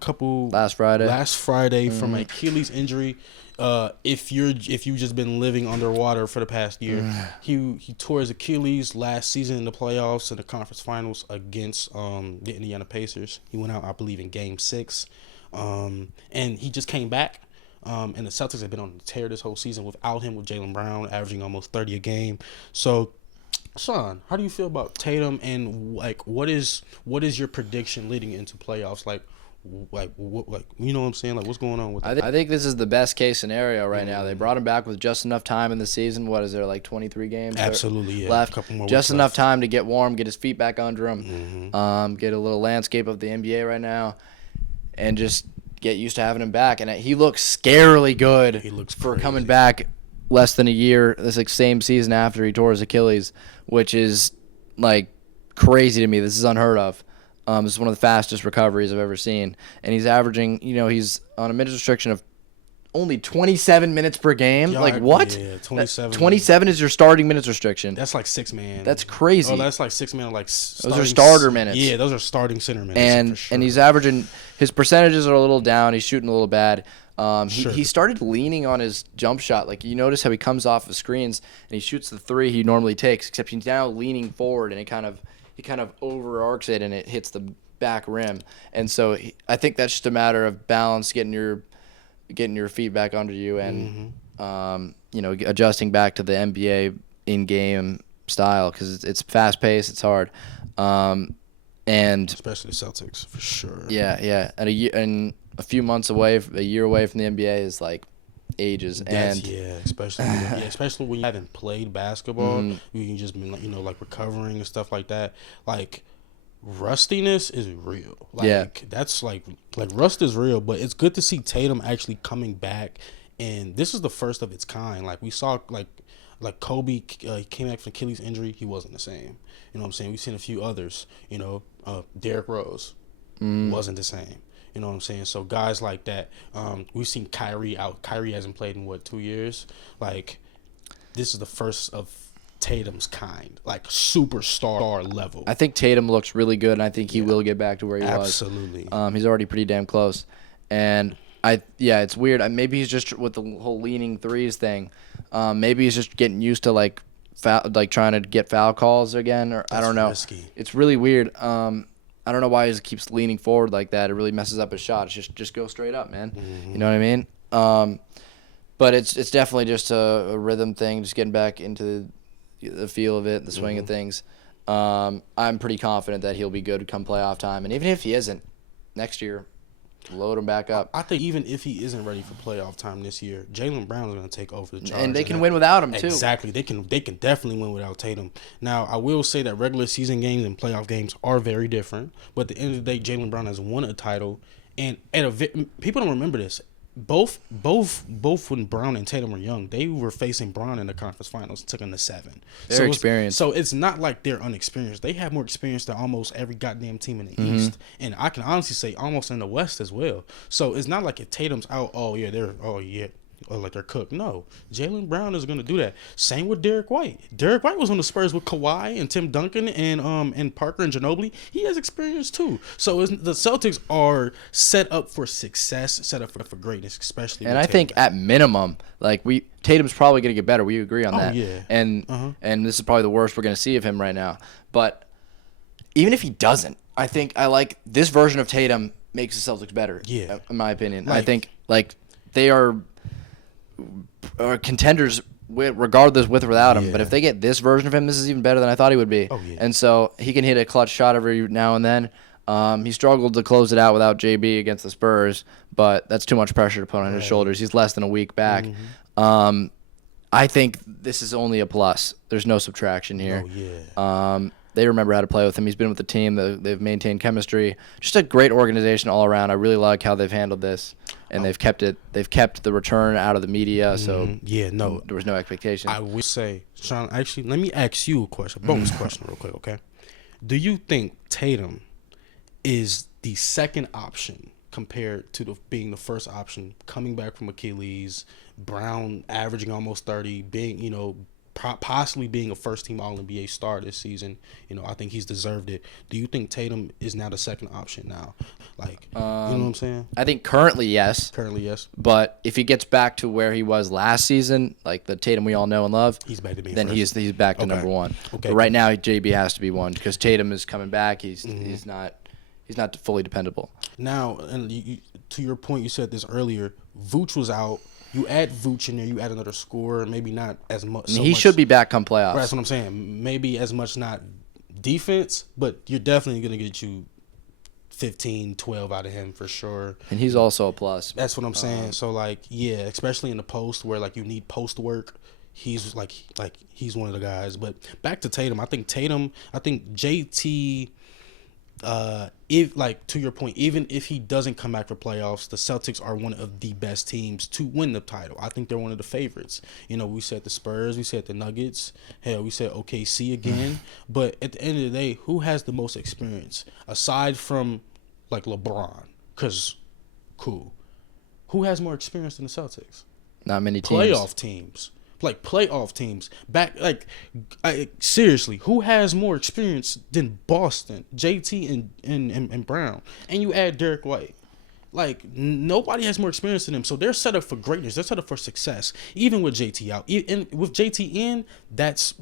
last Friday from an Achilles injury. If you just been living underwater for the past year, he tore his Achilles last season in the playoffs in the conference finals against the Indiana Pacers. He went out, I believe, in Game 6, and he just came back. And the Celtics have been on the tear this whole season without him, with Jaylen Brown averaging almost 30 a game. So, Sean, how do you feel about Tatum, and like what is your prediction leading into playoffs? Like you know what I'm saying? Like, what's going on with that? I think this is the best case scenario right now. They brought him back with just enough time in the season. What is there, like 23 games Absolutely, left? A couple more just enough left. time to get warm, get his feet back under him, get a little landscape of the NBA right now, and just get used to having him back. And he looks scarily good. He looks for crazy. coming back less than a year. This like same season after he tore his Achilles, which is like crazy to me. This is unheard of. This is one of the fastest recoveries I've ever seen. And he's averaging, he's on a minutes restriction of only 27 minutes per game. Like, what? Yeah, 27. 27 is your starting minutes restriction. That's like 6 man. That's crazy. Oh, that's like 6 man. Like those are starter minutes. Yeah, those are starting center minutes. And for sure. and he's averaging, his percentages are a little down. He's shooting a little bad. He started leaning on his jump shot. Like, you notice how he comes off the screens and he shoots the three he normally takes, except he's now leaning forward and he kind of over arcs it and it hits the back rim. And so I think that's just a matter of balance, getting your feet back under you and adjusting back to the NBA in-game style, because it's fast-paced, it's hard. And especially the Celtics, for sure. Yeah. And a few months away, a year away from the NBA is like ages. Especially when you haven't played basketball, you can just be like recovering and stuff like that. Like, rustiness is real. That's like rust is real. But it's good to see Tatum actually coming back, and this is the first of its kind. Like, we saw like Kobe came back from Achilles injury, he wasn't the same. You know what I'm saying? We've seen a few others. Derrick Rose wasn't the same. You know what I'm saying? So guys like that, we've seen Kyrie out. Kyrie hasn't played in 2 years. Like, this is the first of Tatum's kind, like superstar level. I think Tatum looks really good, and I think he will get back to where he was. Absolutely. He's already pretty damn close. And it's weird. Maybe he's just with the whole leaning threes thing. Maybe he's just getting used to like trying to get foul calls again, or I don't know. Risky. It's really weird. I don't know why he just keeps leaning forward like that. It really messes up his shot. It's just go straight up, man. You know what I mean? But it's definitely just a rhythm thing, just getting back into the feel of it, the swing of things. I'm pretty confident that he'll be good come playoff time. And even if he isn't, next year, load him back up. I think even if he isn't ready for playoff time this year, Jaylen Brown is going to take over the charge. And they can win without him, too. Exactly. They can definitely win without Tatum. Now, I will say that regular season games and playoff games are very different. But at the end of the day, Jaylen Brown has won a title. And people don't remember this. both when Brown and Tatum were young, they were facing Brown in the conference finals and took him to 7. They're experienced. So it's not like they're unexperienced. They have more experience than almost every goddamn team in the East, and I can honestly say almost in the West as well. So it's not like if Tatum's out, or like they're cooked. No, Jaylen Brown is going to do that. Same with Derek White. Derek White was on the Spurs with Kawhi and Tim Duncan and Parker and Ginobili. He has experience too. So the Celtics are set up for success, set up for greatness, especially. And I think at minimum, Tatum's probably going to get better. We agree on that. Yeah. And this is probably the worst we're going to see of him right now. But even if he doesn't, I think I like this version of Tatum makes the Celtics better. Yeah. In my opinion, I think they are contenders regardless with or without him. Yeah. But if they get this version of him, this is even better than I thought he would be. Oh, yeah. And so he can hit a clutch shot every now and then. He struggled to close it out without JB against the Spurs, but that's too much pressure to put on his shoulders. He's less than a week back. I think this is only a plus. There's no subtraction here. Oh, yeah. They remember how to play with him. He's been with the team. They've maintained chemistry. Just a great organization all around. I really like how they've handled this, and they've kept the return out of the media. So there was no expectation. I would say, Sean. Actually, let me ask you a question, a bonus question, real quick. Okay, do you think Tatum is the second option compared to being the first option, coming back from Achilles, Brown averaging almost 30, being possibly being a first-team All-NBA star this season? I think he's deserved it. Do you think Tatum is now the second option now? You know what I'm saying? I think currently, yes. Currently, yes. But if he gets back to where he was last season, like the Tatum we all know and love, he's back to being then first. he's back to number one. Okay. But right now, JB has to be one because Tatum is coming back. He's not fully dependable. Now, and to your point, you said this earlier. Vooch was out. You add Vooch in there, you add another scorer, maybe not as much. He should be back come playoffs. Right, that's what I'm saying. Maybe as much not defense, but you're definitely going to get you 15, 12 out of him for sure. And he's also a plus. That's what I'm saying. So, especially in the post where, you need post work, he's he's one of the guys. But back to Tatum. I think JT... to your point, even if he doesn't come back for playoffs, the Celtics are one of the best teams to win the title. I think they're one of the favorites. We said the Spurs, we said the Nuggets, hell, we said OKC again. But at the end of the day, who has the most experience aside from LeBron? Because who has more experience than the Celtics? Not many teams. Playoff teams. Playoff teams back. Seriously, who has more experience than Boston, JT and Brown? And you add Derek White. Nobody has more experience than them, so they're set up for greatness. They're set up for success. Even with JT out, and with JT in, that's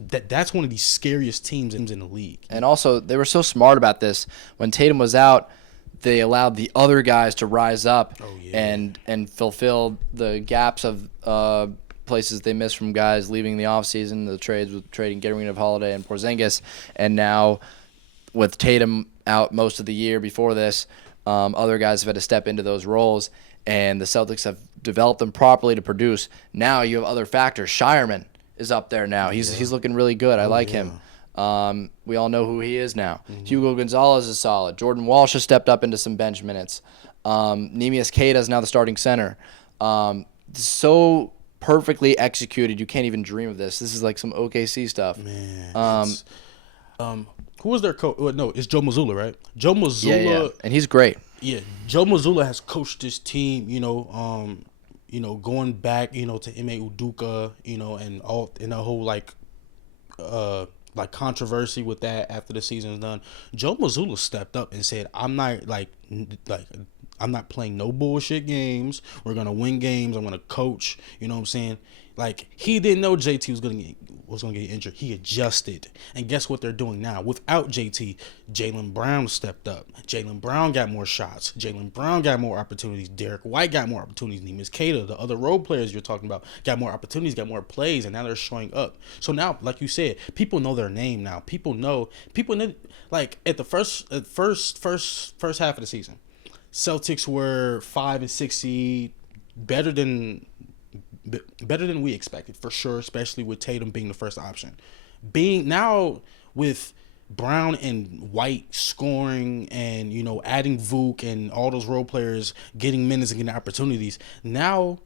one of the scariest teams in the league. And also, they were so smart about this. When Tatum was out, they allowed the other guys to rise up and fulfill the gaps of places they missed from guys leaving the offseason, the trades with getting rid of Holiday and Porzingis, and now with Tatum out most of the year before this, other guys have had to step into those roles, and the Celtics have developed them properly to produce. Now you have other factors. Shireman is up there now. He's looking really good. I like him. We all know who he is now. Hugo Gonzalez is solid. Jordan Walsh has stepped up into some bench minutes. Neemias Queta is now the starting center. So perfectly executed, you can't even dream of this. This is some OKC stuff. Man, who was their coach? No, it's Joe Mazzulla, right? Joe Mazzulla, yeah, and he's great. Yeah, Joe Mazzulla has coached this team. Going back, to Ime Udoka, and the whole controversy with that after the season's done. Joe Mazzulla stepped up and said, "I'm not playing no bullshit games. We're gonna win games. I'm gonna coach." You know what I'm saying? He didn't know JT was gonna get injured. He adjusted, and guess what they're doing now? Without JT, Jaylen Brown stepped up. Jaylen Brown got more shots. Jaylen Brown got more opportunities. Derek White got more opportunities. Neemias Queta, the other role players you're talking about, got more opportunities, got more plays, and now they're showing up. So now, like you said, people know their name now. People know. At the first half of the season, Celtics were 5 and 6 seed, better than we expected for sure, especially with Tatum being the first option. Being now with Brown and White scoring and, adding Vuk and all those role players getting minutes and getting opportunities. Now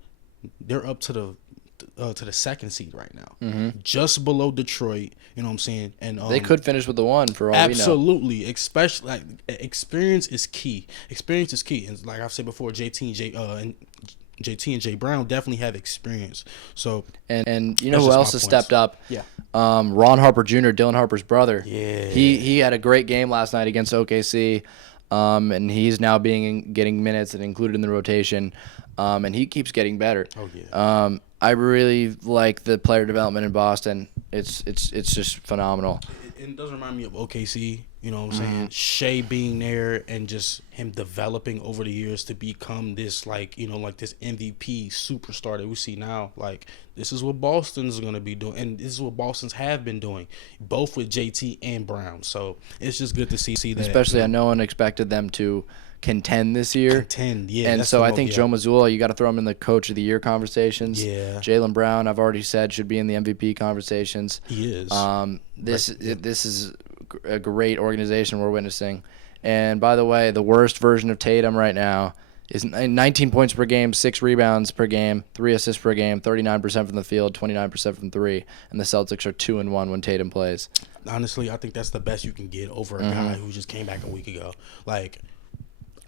they're up to the second seed right now, just below Detroit. You know what I'm saying? And they could finish with the one for all we know. Absolutely, especially like experience is key. Experience is key, and like I've said before, JT and Jay Brown definitely have experience. So and you know who else has stepped up? Yeah. Ron Harper Jr., Dylan Harper's brother. Yeah. He had a great game last night against OKC, and he's now getting minutes and included in the rotation, and he keeps getting better. Oh yeah. I really like the player development in Boston. It's just phenomenal. It does remind me of OKC. You know what I'm saying? Shea being there and just him developing over the years to become this this MVP superstar that we see now. Like, this is what Boston's going to be doing, and this is what Boston's have been doing, both with JT and Brown. So it's just good to see that. Especially, no one expected them to contend this year. Yeah. And so I think Joe Mazzulla, you got to throw him in the Coach of the Year conversations. Yeah. Jaylen Brown, I've already said, should be in the MVP conversations. He is. This is a great organization we're witnessing. And by the way, the worst version of Tatum right now is 19 points per game, 6 rebounds per game, 3 assists per game, 39% from the field, 29% from 3. And the Celtics are 2-1 when Tatum plays. Honestly, I think that's the best you can get over a guy who just came back a week ago. Like,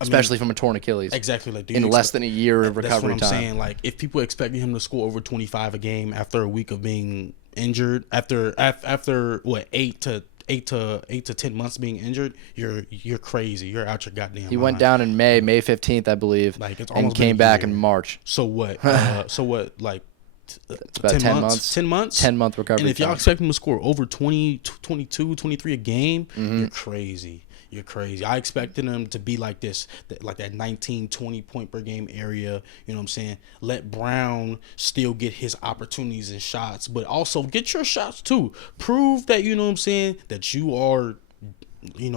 especially from a torn Achilles. Exactly. Like, in less than a year of recovery time. That's what I'm saying. Like, if people expecting him to score over 25 a game after a week of being injured, after what, 8 to 10 months being injured, you're crazy. You're out your goddamn mind. He went down in May 15th, I believe, like, it's and came back in March. So what? Like, it's about 10 months. 10 months? 10-month recovery. And if y'all expect him to score over 20, 22, 23 a game, you're crazy. You're crazy. I expected him to be like this, like that 19, 20 point per game area. You know what I'm saying? Let Brown still get his opportunities and shots, but also get your shots too. Prove that, you know what I'm saying, that you are,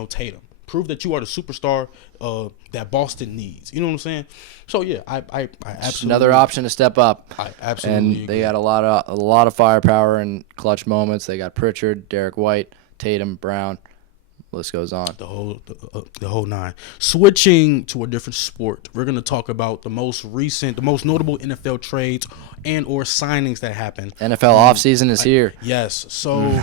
Tatum. Prove that you are the superstar that Boston needs. You know what I'm saying? So yeah, I absolutely another option to step up. I absolutely and they got a lot of firepower and clutch moments. They got Pritchard, Derek White, Tatum, Brown. List goes on. The whole nine. Switching to a different sport, we're going to talk about the most notable NFL trades and or signings that happened. NFL offseason is here. Yes. So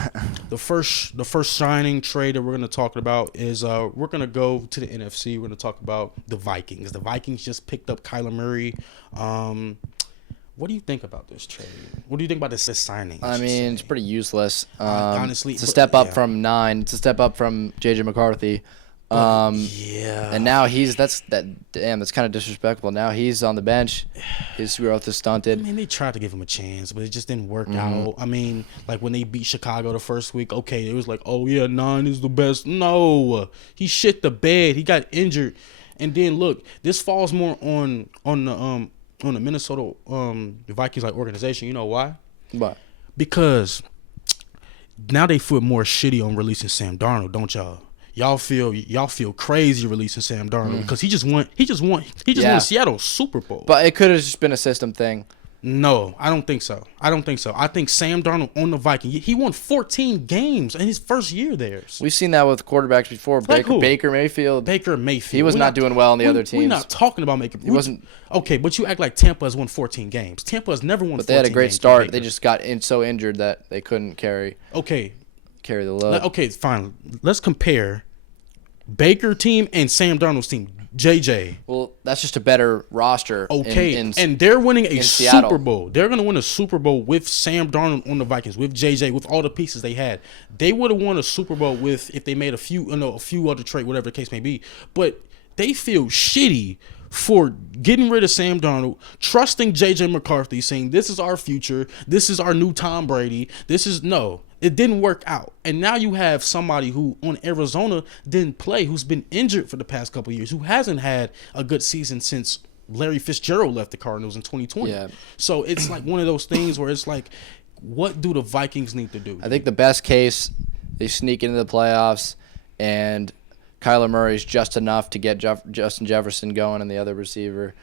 the first signing trade that we're going to talk about is we're going to go to the NFC. We're going to talk about the Vikings. The Vikings just picked up Kyler Murray. What do you think about this trade? What do you think about this signing? I mean, it's pretty useless. Honestly, it's a step up from 9. It's a step up from J.J. McCarthy. Yeah. And now that's kind of disrespectful. Now he's on the bench. His growth is stunted. I mean, they tried to give him a chance, but it just didn't work out. I mean, like when they beat Chicago the first week, okay, it was like, oh yeah, 9 is the best. No, he shit the bed. He got injured, and then look, this falls more on the Minnesota the Vikings organization. You know why? Why? Because now they feel more shitty on releasing Sam Darnold, don't y'all? Y'all feel crazy releasing Sam Darnold because he just won Seattle Super Bowl. But it could have just been a system thing. No, I don't think so. I think Sam Darnold on the Vikings, he won 14 games in his first year there. We've seen that with quarterbacks before. Like Baker Mayfield. He was not doing well on the other teams. We're not talking about Baker. He wasn't. Okay, but you act like Tampa has won 14 games. Tampa has never won 14 games. But they had a great start. They just got so injured that they couldn't carry the load. Okay, fine. Let's compare Baker team and Sam Darnold's team. JJ. Well, that's just a better roster. Okay, and they're winning a Super Bowl. They're going to win a Super Bowl with Sam Darnold on the Vikings, with JJ, with all the pieces they had. They would have won a Super Bowl if they made a few other trade, whatever the case may be. But they feel shitty for getting rid of Sam Darnold, trusting JJ McCarthy, saying this is our future, this is our new Tom Brady. It didn't work out. And now you have somebody who on Arizona didn't play, who's been injured for the past couple of years, who hasn't had a good season since Larry Fitzgerald left the Cardinals in 2020. Yeah. So it's like one of those things where it's like, what do the Vikings need to do? I think the best case, they sneak into the playoffs and Kyler Murray's just enough to get Justin Jefferson going and the other receiver.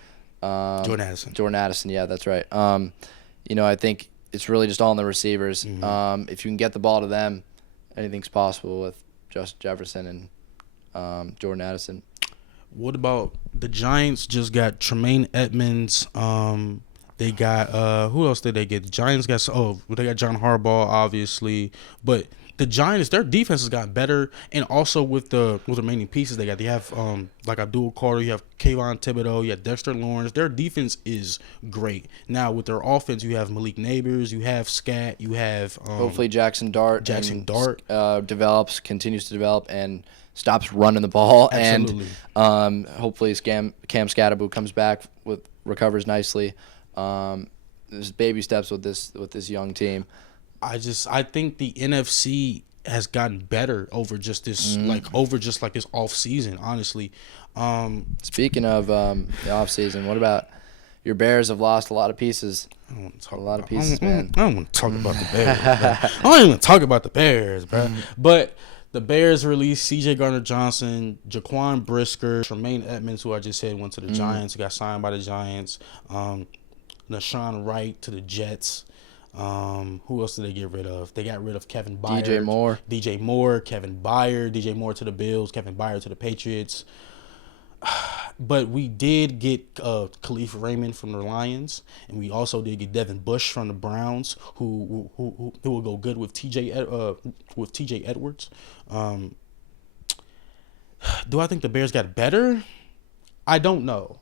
Jordan Addison. Yeah, that's right. I think it's really just all in the receivers. If you can get the ball to them, anything's possible with Justin Jefferson and Jordan Addison. What about the Giants? Just got Tremaine Edmonds. They got who else did they get? The Giants got they got John Harbaugh, obviously, but the Giants, their defense has gotten better, and also with the remaining pieces they got, they have like Abdul Carter, you have Kayvon Thibodeau, you have Dexter Lawrence. Their defense is great. Now with their offense, you have Malik Neighbors, you have Scat, you have hopefully Jackson Dart continues to develop and stops running the ball. Absolutely. And hopefully Cam Scatterbo comes back recovers nicely. There's baby steps with this young team. I think the NFC has gotten better over just this this off season, honestly. Speaking of the off season, what about your Bears? Have lost a lot of pieces. I don't want to talk a lot of pieces, man. I don't want to talk about the Bears. I don't even talk about the Bears, bro. But the Bears released C.J. Gardner-Johnson, Jaquan Brisker, Tremaine Edmonds, who I just said went to the Giants, got signed by the Giants. Nashawn Wright to the Jets. Who else did they get rid of? They got rid of Kevin Byard. DJ Moore, Kevin Byard, DJ Moore to the Bills, Kevin Byard to the Patriots. But we did get Khalif Raymond from the Lions, and we also did get Devin Bush from the Browns, who will go good with TJ Edwards. Do I think the Bears got better? I don't know.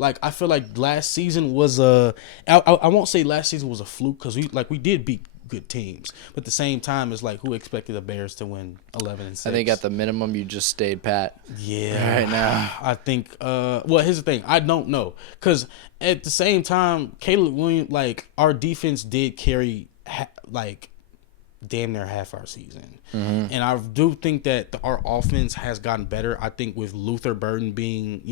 Like, I feel like last season was I won't say last season was a fluke, because we did beat good teams, but at the same time, it's like, who expected the Bears to win 11-6? I think at the minimum you just stayed pat. Yeah, right now. I think. Well, here's the thing. I don't know, because at the same time, Caleb Williams, like, our defense did carry damn near half our season, and I do think that our offense has gotten better. I think with Luther Burden becoming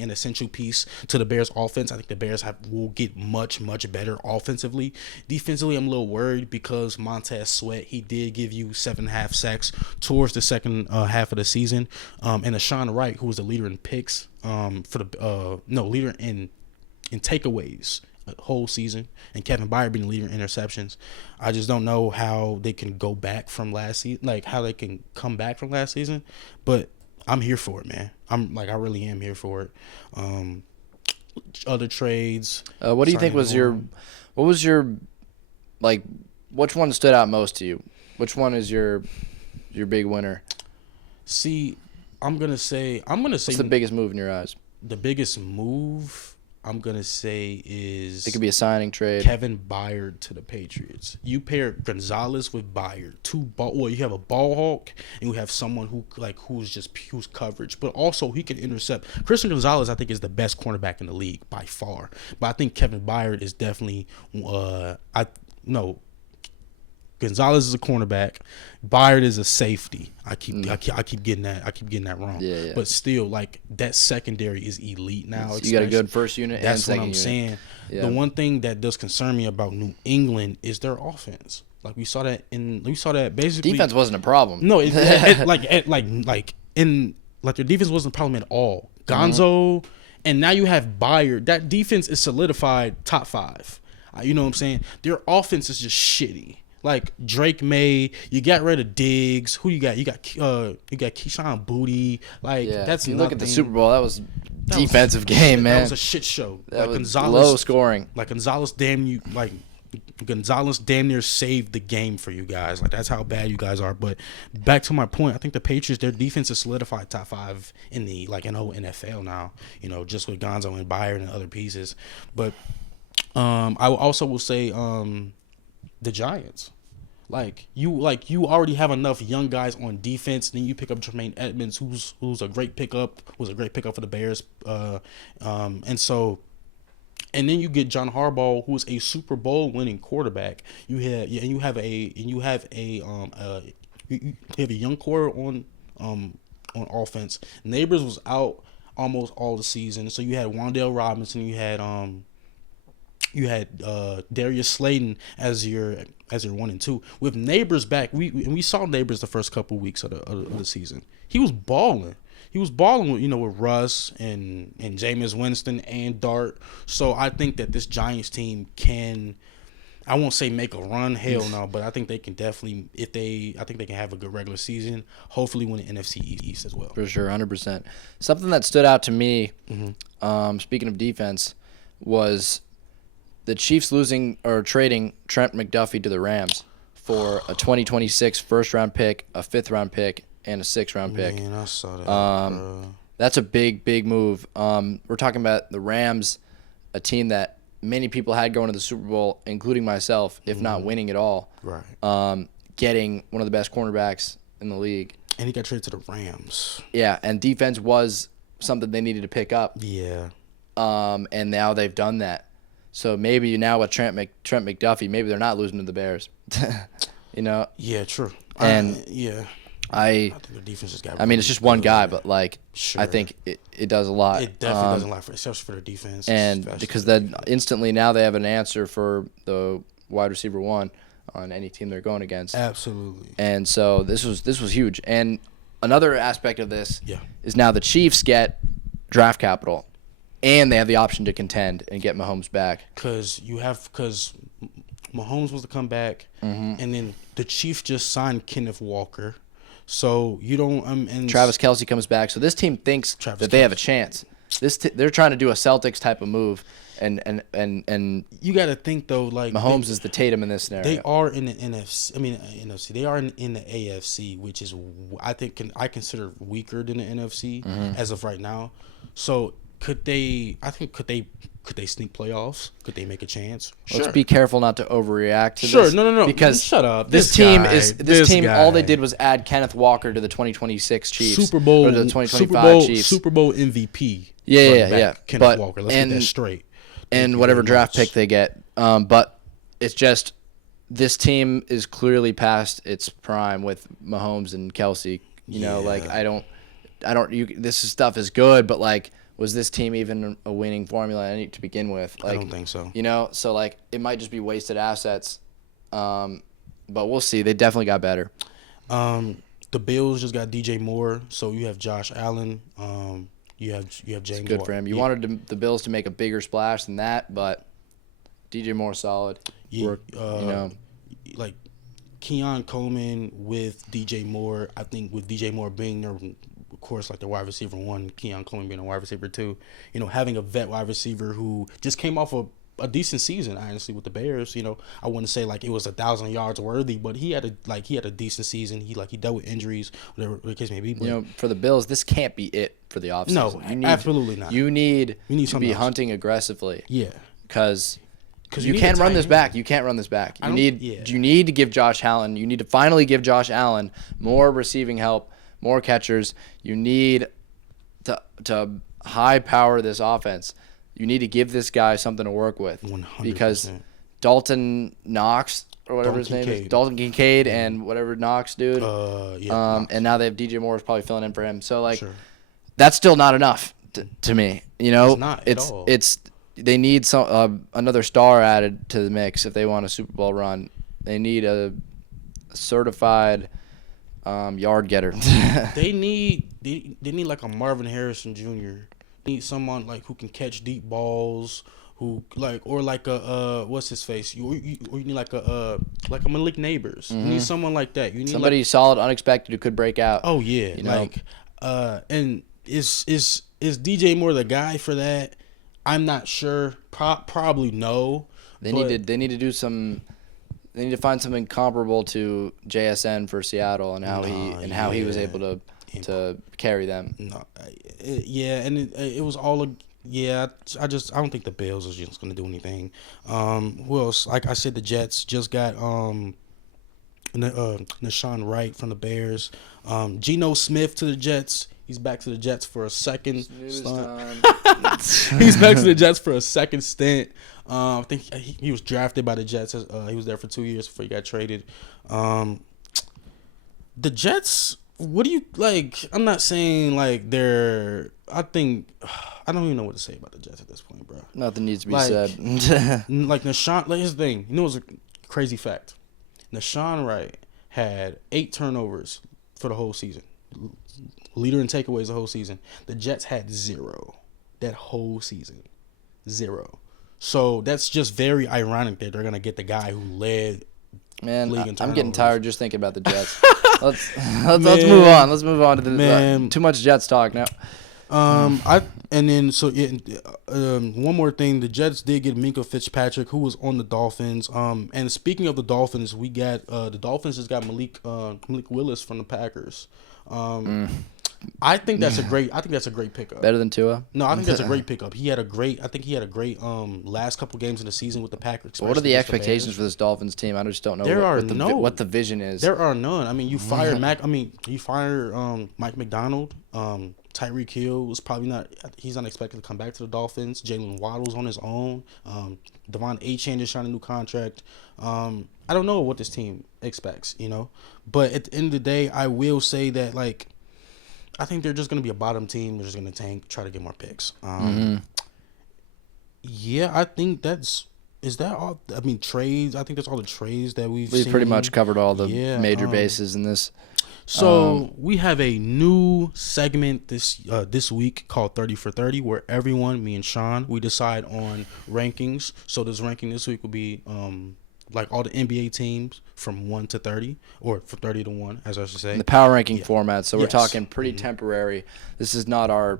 an essential piece to the Bears offense, I think the Bears will get much better offensively. Defensively, I'm a little worried because Montez Sweat, he did give you 7.5 sacks towards the second half of the season, and Nashawn Wright, who was the leader in picks leader in takeaways whole season, and Kevin Byard being the leader in interceptions. I just don't know how they can go back from last season, like how they can come back from last season, but I'm here for it, man. I really am here for it. Other trades. What do you think was which one stood out most to you? Which one is your big winner? See, I'm gonna say. What's the biggest move in your eyes? The biggest move, I'm gonna say, is it could be a signing trade. Kevin Byard to the Patriots. You pair Gonzalez with Byard. You have a ball hawk, and you have someone who's coverage, but also he can intercept. Christian Gonzalez, I think, is the best cornerback in the league by far. But I think Kevin Byard is definitely Gonzalez is a cornerback. Byard is a safety. I keep getting that wrong. Yeah. But still, like, that secondary is elite now. You got a good first unit. That's and second what I'm unit. saying. Yeah. The one thing that does concern me about New England is their offense. Like, we saw that basically. Defense wasn't a problem. No, their defense wasn't a problem at all. Gonzo, and now you have Byard. That defense is solidified top 5. You know what I'm saying? Their offense is just shitty. Like Drake May, you got rid of Diggs. Who you got? You got Keyshawn Booty. Like, that's you look at the Super Bowl. That was defensive game, man. That was a shit show. That was low scoring. Like Gonzalez damn near saved the game for you guys. Like, that's how bad you guys are. But back to my point, I think the Patriots, their defense is solidified top 5 in the whole NFL now. Just with Gonzo and Byard and other pieces. But I also will say the Giants. You already have enough young guys on defense. Then you pick up Tremaine Edmonds, who's a great pickup. Was a great pickup for the Bears. And then you get John Harbaugh, who is a Super Bowl winning quarterback. You have a young core on offense. Neighbors was out almost all the season, so you had Wan'Dale Robinson. You had Darius Slayton as your 1 and 2. With Neighbors back, we saw Neighbors the first couple weeks of the season. He was balling. With Russ and Jameis Winston and Dart. So I think that this Giants team can. I won't say make a run, hell no, but I think they can definitely, I think they can have a good regular season. Hopefully win the NFC East as well. For sure, 100%. Something that stood out to me, Mm-hmm. speaking of defense, was the Chiefs losing or trading Trent McDuffie to the Rams for a 2026 first-round pick, a fifth-round pick, and a sixth-round pick. Man, I saw that. Bro. That's a big, big move. We're talking about the Rams, a team that many people had going to the Super Bowl, including myself, if not winning it all. Right. Getting one of the best cornerbacks in the league. And he got traded to the Rams. Yeah, and defense was something they needed to pick up. Yeah. And now they've done that. So maybe now with Trent McDuffie, maybe they're not losing to the Bears. You know? Yeah, true. And I think the defense just got. I mean, it's just one guy, but like, Sure. I think it does a lot. It definitely does a lot, especially for their defense. And because then instantly now they have an answer for the wide receiver one on any team they're going against. Absolutely. And so this was huge. And another aspect of this Yeah. is now the Chiefs get draft capital, and they have the option to contend and get Mahomes back. Because Mahomes was to come back, and then the Chiefs just signed Kenneth Walker. So you don't and Travis Kelce comes back, so this team thinks that they have a chance. They're trying to do a Celtics type of move, and you got to think though, like Mahomes is the Tatum in this scenario. They are in the NFC. They are in the AFC, which is I consider weaker than the NFC as of right now. So could they sneak playoffs? Could they make a chance? Sure. Let's be careful not to overreact to this. Sure, no. Because shut up. This team, all they did was add Kenneth Walker to the 2026 Chiefs. Super Bowl, or the 2025 Chiefs. Super Bowl MVP. Yeah. Kenneth Walker. Let's get that straight. And whatever draft pick they get. But it's just this team is clearly past its prime with Mahomes and Kelce. You know, like this stuff is good, but like, was this team even a winning formula to begin with? Like, I don't think so. You know, so like it might just be wasted assets. But we'll see. They definitely got better. The Bills just got DJ Moore, so you have Josh Allen. You have James. It's good for him. You wanted the Bills to make a bigger splash than that, but DJ Moore solid. You know, like Keon Coleman with DJ Moore. I think with DJ Moore being there, of course, like the wide receiver one, Keon Coleman being a wide receiver two. You know, having a vet wide receiver who just came off a decent season, honestly, with the Bears. You know, I wouldn't say like it was 1,000 yards worthy, but he had a decent season. He dealt with injuries, whatever the case may be. But, you know, for the Bills, this can't be it for the offseason. No, absolutely not. You need to be else. hunting aggressively. Yeah, because you need can't a run tight this end. back. You can't run this back. You need to give Josh Allen. You need to finally give Josh Allen more receiving help, more catchers. You need to high power this offense. You need to give this guy something to work with. 100%. Because Dalton Knox or whatever his name is, Dalton Kincaid and whatever Knox dude. Knox. And now they have DJ Moore is probably filling in for him. So like, Sure. that's still not enough to me. You know, It's not at all. They need another star added to the mix if they want a Super Bowl run. They need a certified yard getter. They need like a Marvin Harrison Jr. Need someone like who can catch deep balls, who like or like a what's his face? You need like a Malik Neighbors. You need someone like that. You need Somebody solid, unexpected who could break out. Oh yeah, you know? like and is DJ Moore the guy for that? I'm not sure. Probably no. They need to do some. They need to find something comparable to JSN for Seattle and how he was able to carry them. No, and it was all I don't think the Bills is just gonna do anything. Who else? Like I said, the Jets just got Nashawn Wright from the Bears. Geno Smith to the Jets. He's back to the Jets for a second stint. He's back to the Jets for a second stint. I think he was drafted by the Jets. He was there for 2 years before he got traded. The Jets, what do you like? I'm not saying like they're. I think I don't even know what to say about the Jets at this point, bro. Nothing needs to be Like, said. Like Nashawn, like here's the thing. You know, what's a crazy fact? Nashawn Wright had 8 turnovers for the whole season. Leader in takeaways the whole season. The Jets had 0 that whole season. 0. So that's just very ironic that they're gonna get the guy who led Man, league in I'm getting turnovers. tired just thinking about the Jets. let's move on. Let's move on to the too much Jets talk now. One more thing, the Jets did get Minka Fitzpatrick, who was on the Dolphins. And speaking of the Dolphins, we got the Dolphins just got Malik Willis from the Packers. I think that's a great pickup. Better than Tua? No, I think that's a great pickup. He had a great last couple games in the season with the Packers. What are the expectations for this Dolphins team? I just don't know what the vision is. There are none. I mean, you fire Mike McDonald. Tyreek Hill was probably not. He's not expected to come back to the Dolphins. Jalen Waddle's on his own. Devon Achane just signed a new contract. I don't know what this team expects, But at the end of the day, I will say that I think they're just going to be a bottom team. They're just going to tank, try to get more picks. Yeah, I think is that all? I mean, trades. I think that's all the trades that we've seen. Pretty much covered all the major bases in this. So we have a new segment this week called 30 for 30, where everyone, me and Sean, we decide on rankings. So this ranking this week will be all the NBA teams from 1 to 30, or from 30 to 1, as I should say. In the power ranking format. So we're talking pretty temporary. This is not our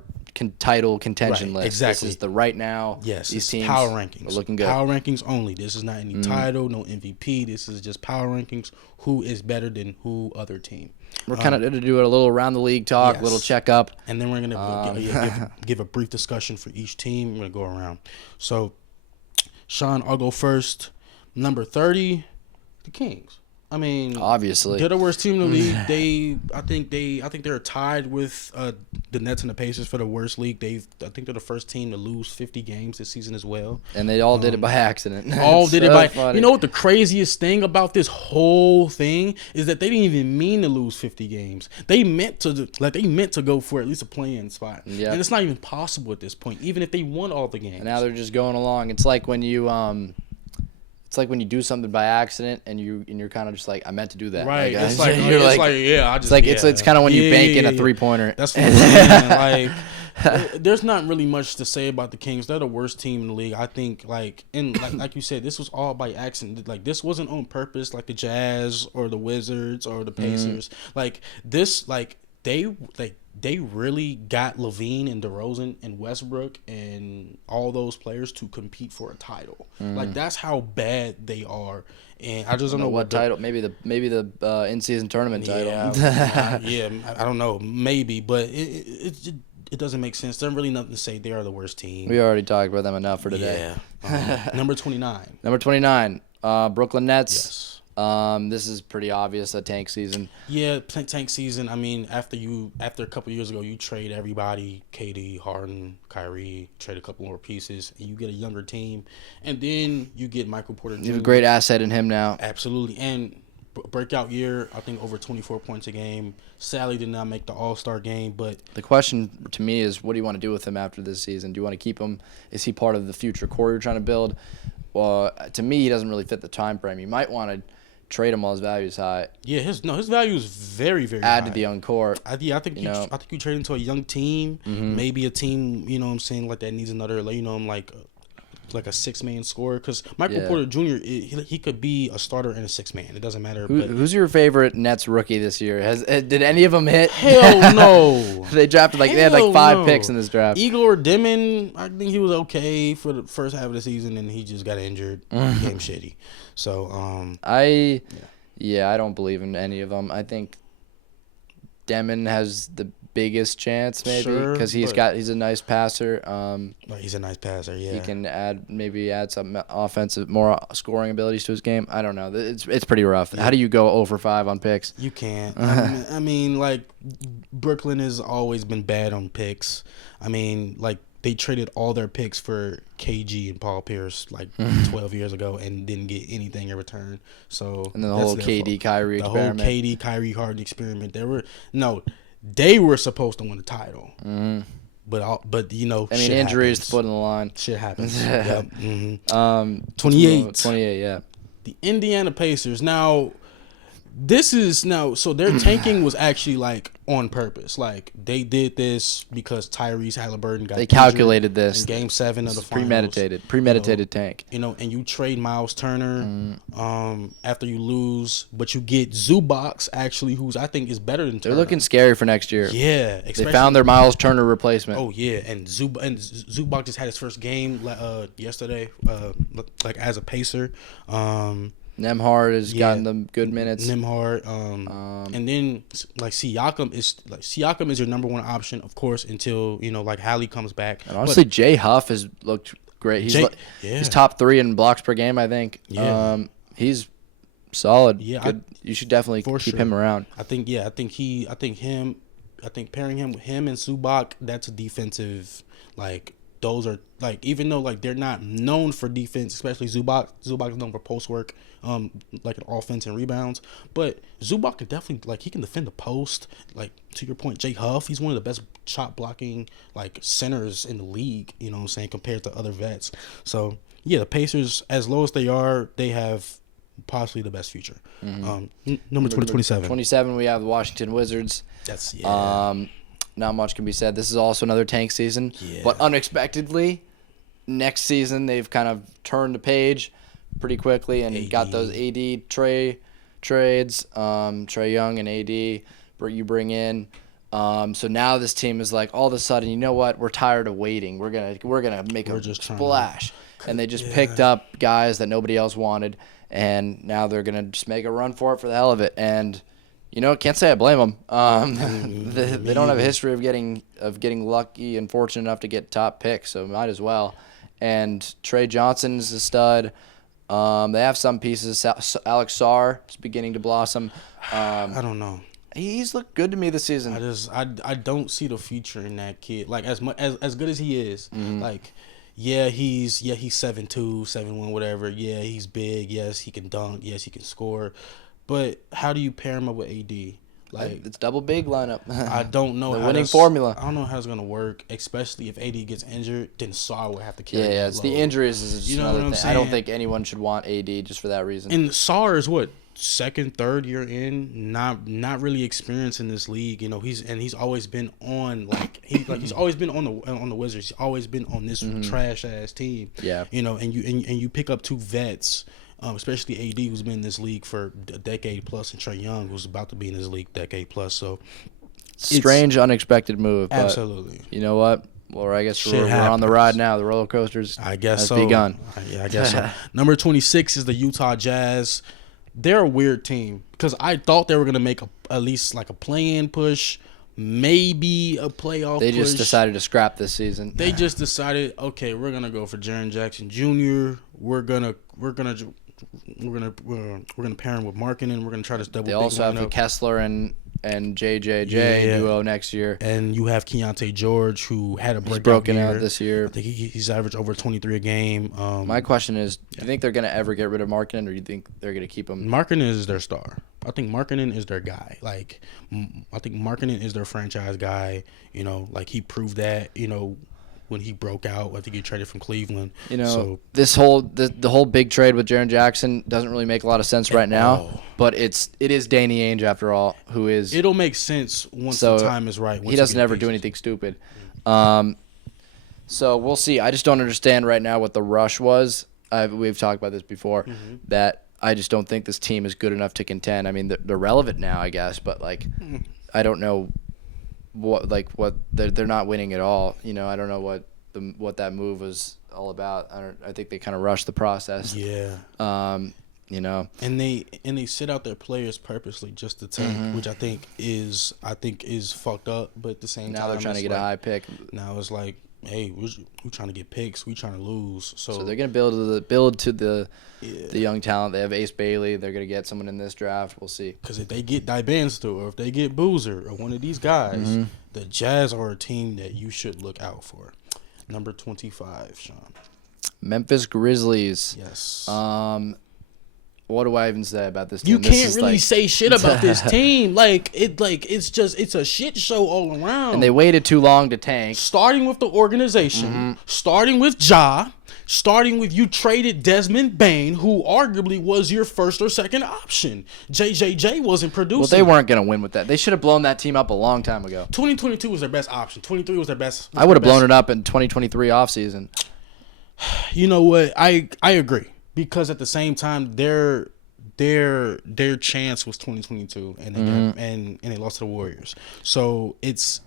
title contention list. Exactly. This is the right now. Yes, these teams power rankings. are looking good. Power rankings only. This is not any title, no MVP. This is just power rankings. Who is better than who other team? We're kind of going to do a little around the league talk, a little checkup. And then we're going to give a brief discussion for each team. We're going to go around. So, Sean, I'll go first. Number 30, the Kings. I mean, obviously they're the worst team in the league. I think they're tied with the Nets and the Pacers for the worst league. I think they're the first team to lose 50 games this season as well. And they all did it by accident. All did it by. Funny. You know what the craziest thing about this whole thing is that they didn't even mean to lose 50 games. They meant to go for at least a play-in spot. Yep. And it's not even possible at this point, even if they won all the games. And now they're just going along. It's like when you It's like when you do something by accident and you're kind of just like, I meant to do that. Right. It's kind of when you bank in a 3-pointer. That's what I'm saying. There's not really much to say about the Kings. They're the worst team in the league. I think like you said, this was all by accident. Like this wasn't on purpose, like the Jazz or the Wizards or the Pacers. They really got LaVine and DeRozan and Westbrook and all those players to compete for a title. Like that's how bad they are. And I just don't know what title. Maybe the in-season tournament title. I don't know. Maybe, but it doesn't make sense. There's really nothing to say. They are the worst team. We already talked about them enough for today. Yeah. Number 29. Number 29. Brooklyn Nets. Yes. This is pretty obvious, a tank season. Yeah, tank season. I mean, after a couple years ago, you trade everybody, KD, Harden, Kyrie, trade a couple more pieces, and you get a younger team, and then you get Michael Porter Jr. You have a great asset in him now. Absolutely, and breakout year. I think over 24 points a game. Sadly, did not make the All-Star game, but the question to me is, what do you want to do with him after this season? Do you want to keep him? Is he part of the future core you're trying to build? Well, to me, he doesn't really fit the time frame. You might want to trade him while his value is high. Yeah, his value is very, very high. Add to the young core. I think you trade him to a young team, maybe a team, you know what I'm saying, like that needs another, like a 6-man scorer, because Michael Porter Jr. He could be a starter and a 6-man. It doesn't matter. Who's your favorite Nets rookie this year? Did any of them hit? Hell no. They drafted they had 5 picks in this draft. Igor Dimon, I think he was okay for the first half of the season, and he just got injured. Became shitty. So I don't believe in any of them. I think Demon has the biggest chance, maybe, because he's a nice passer. He's a nice passer. Yeah, he can add some offensive, more scoring abilities to his game. I don't know. It's pretty rough. Yeah. How do you go 0-for-5 on picks? You can't. I mean, Brooklyn has always been bad on picks. I mean, they traded all their picks for KG and Paul Pierce 12 years ago and didn't get anything in return. So and then the whole KD Kyrie experiment. The whole KD Kyrie Harden experiment. They were supposed to win the title. But injuries, the foot on the line. Shit happens. Yep. 28, yeah. The Indiana Pacers. Now, This is now, so their tanking was actually like on purpose. Like they did this because Tyrese Halliburton got They calculated injured this in Game 7 of the finals. Premeditated tank. And you trade Miles Turner after you lose, but you get Zubac actually, who's I think is better than Turner. They're looking scary for next year. Yeah, they found their Miles Turner replacement. Oh yeah, and Zubac just had his first game yesterday, like as a Pacer. Nembhard has gotten them good minutes. Nembhard, and then like Siakam is your number one option, of course, until like Hallie comes back. And honestly, Jay Huff has looked great. He's top 3 in blocks per game, I think. Yeah. He's solid. Yeah, you should definitely keep him around. I think pairing him with him and Zubac, that's a defensive like. Those are like, even though like they're not known for defense, especially Zubac is known for post work, like an offense and rebounds. But Zubac can definitely he can defend the post. Like to your point, Jay Huff, he's one of the best shot blocking like centers in the league. You know what I'm saying, compared to other vets. So yeah, the Pacers, as low as they are, they have possibly the best future. Number 27. 27, we have the Washington Wizards. That's Not much can be said. This is also another tank season. Yeah. But unexpectedly, next season they've kind of turned the page pretty quickly and got those AD trades, Trae Young and AD you bring in. So now this team is like, all of a sudden, you know what? We're tired of waiting. We're gonna make a splash. And they just picked up guys that nobody else wanted, and now they're gonna just make a run for it for the hell of it. And can't say I blame them. They don't have a history of getting lucky and fortunate enough to get top picks, so might as well. And Trey Johnson's a stud. They have some pieces. Alex Sarr is beginning to blossom. I don't know. He's looked good to me this season. I don't see the future in that kid. Like as good as he is, like. Yeah, he's 7'2", 7'1", whatever. Yeah, he's big. Yes, he can dunk. Yes, he can score. But how do you pair him up with AD? Like it's double big lineup. I don't know the winning formula. I don't know how it's gonna work, especially if AD gets injured. Then Sarr will have to carry. Yeah, it's the injuries is just another thing. I don't think anyone should want AD just for that reason. And Sarr is what, second, third year in, not really experienced in this league. He's always been on he's always been on the Wizards. He's always been on this trash ass team. Yeah. And you pick up two vets. Especially AD, who's been in this league for a decade plus, and Trae Young, who's about to be in this league decade plus. So, strange, unexpected move. But absolutely. You know what? Well, I guess we're on the ride now. The roller coasters. I guess has begun. Yeah, I guess so. Number 26 is the Utah Jazz. They're a weird team because I thought they were gonna make at least like a play-in push, maybe a playoff. They just decided to scrap this season. They just decided, okay, we're gonna go for Jaren Jackson Jr. We're gonna pair him with Markkanen. We're gonna try this double. They also have the Kessler and JJJ duo next year. And you have Keontae George, who had a breakout broken year. out this year. I think he's averaged over 23 a game. My question is, do you think they're gonna ever get rid of Markkanen, or do you think they're gonna keep him? Markkanen is their star. I think Markkanen is their guy. Like, I think Markkanen is their franchise guy. Like he proved that. When he broke out, I think he traded from Cleveland. This whole the whole big trade with Jaren Jackson doesn't really make a lot of sense right now. But it is Danny Ainge after all, who is. It'll make sense once the time is right. He doesn't ever do anything stupid. So we'll see. I just don't understand right now what the rush was. We've talked about this before. That I just don't think this team is good enough to contend. I mean, they're relevant now, I guess, but I don't know. What they're not winning at all. I don't know what that move was all about. I think they kind of rushed the process. Yeah. And they sit out their players purposely just to tank, which I think is fucked up. But at the same time, now they're trying to get a high pick. Now it's like, hey, we're trying to get picks. We're trying to lose. So they're gonna build to the young talent. They have Ace Bailey. They're gonna get someone in this draft. We'll see. Because if they get Dibansto or if they get Boozer or one of these guys, the Jazz are a team that you should look out for. Number 25, Sean. Memphis Grizzlies. Yes. what do I even say about this team? You can't really say shit about this team. It's a shit show all around. And they waited too long to tank. Starting with the organization, starting with Ja, starting with you traded Desmond Bane, who arguably was your first or second option. JJJ wasn't producing. Well, they weren't going to win with that. They should have blown that team up a long time ago. 2022 was their best option. 23 was their best. I would have blown it up in 2023 offseason. You know what? I agree. Because at the same time, their chance was 2022, and they and they lost to the Warriors. So it's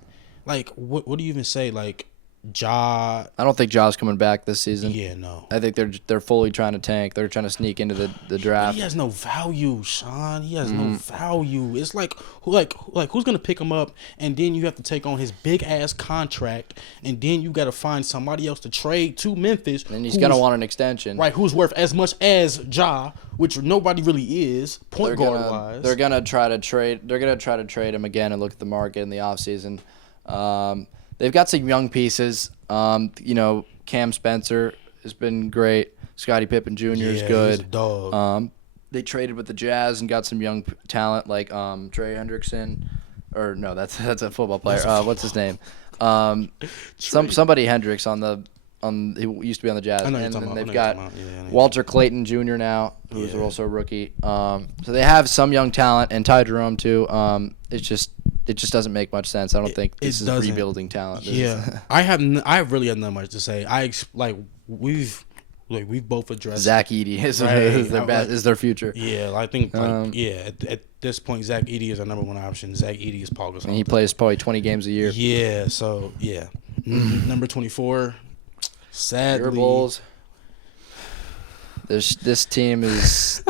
like, what do you even say? Like, Ja. I don't think Ja's coming back this season. Yeah, no. I think they're fully trying to tank. They're trying to sneak into the draft. He has no value, Sean. He has no value. It's like who's gonna pick him up, and then you have to take on his big ass contract, and then you got to find somebody else to trade to Memphis. And he's gonna want an extension, right? Who's worth as much as Ja, which nobody really is point guard wise. They're gonna try to trade. They're gonna try to trade him again and look at the market in the offseason. They've got some young pieces. Cam Spencer has been great. Scottie Pippen Jr. is good. He's a dog. They traded with the Jazz and got some young talent like Trey Hendrickson, or no, that's a football player. What's his name? Somebody Hendricks he used to be on the Jazz. And then they've got Walter Clayton Jr. now, who's also a rookie. So they have some young talent, and Ty Jerome too. It just doesn't make much sense. I don't think this is rebuilding talent. I really have not much to say. We've both addressed Zach Edey is their future. Yeah, I think at this point Zach Edey is our number one option. Zach Edey is Paul Gasol. And he plays probably 20 games a year. Yeah, so yeah. Number 24. Sadly, your Bulls. This team is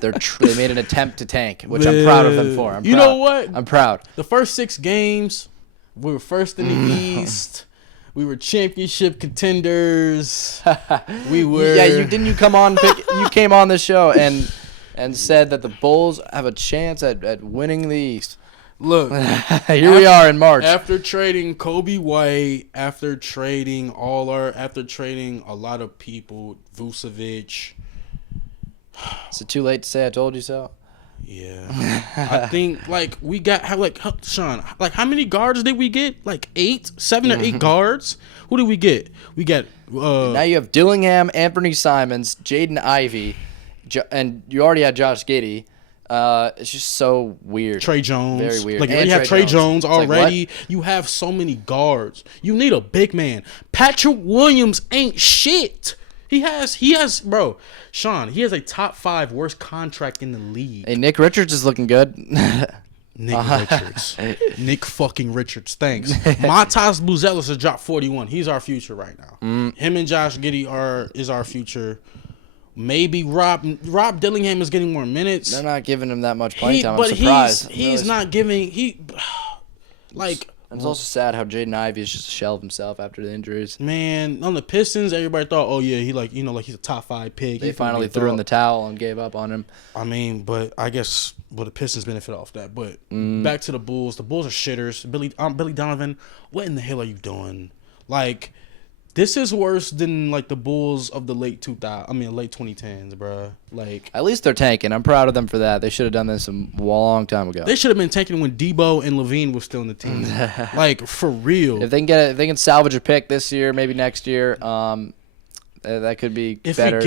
they made an attempt to tank, which I'm proud of them for. You know what? I'm proud. The first 6 games, we were first in the East. We were championship contenders. We were. Yeah, you come on you came on the show and said that the Bulls have a chance at winning the East. Look, we are in March. After trading Kobe White, after trading a lot of people, Vucevic. Is it too late to say I told you so? Yeah. I think we got Sean, how many guards did we get? 7 or 8 guards? Who did we get? We got now you have Dillingham, Anthony Simons, Jaden Ivey, and you already had Josh Giddey. It's just so weird. Trey Jones. Very weird. You have Trey Jones already. You have so many guards. You need a big man. Patrick Williams ain't shit. He has, bro. Sean, he has a top 5 worst contract in the league. Hey, Nick Richards is looking good. Richards. Nick fucking Richards. Thanks. Matas Buzelis has dropped 41. He's our future right now. Him and Josh Giddey is our future. Maybe Rob Dillingham is getting more minutes. They're not giving him that much playing time. I'm surprised. He's not giving. It's also sad how Jaden Ivey is just a shell of himself after the injuries. Man, on the Pistons, everybody thought, oh yeah, he's a top 5 pick. They finally threw in the towel and gave up on him. I mean, but I guess the Pistons benefit off that. But back to the Bulls. The Bulls are shitters. Billy Donovan, what in the hell are you doing? This is worse than the Bulls of the late 2010s, bro. At least they're tanking. I'm proud of them for that. They should have done this a long time ago. They should have been tanking when Debo and Levine were still in the team. For real. If they can salvage a pick this year, maybe next year, that could be better.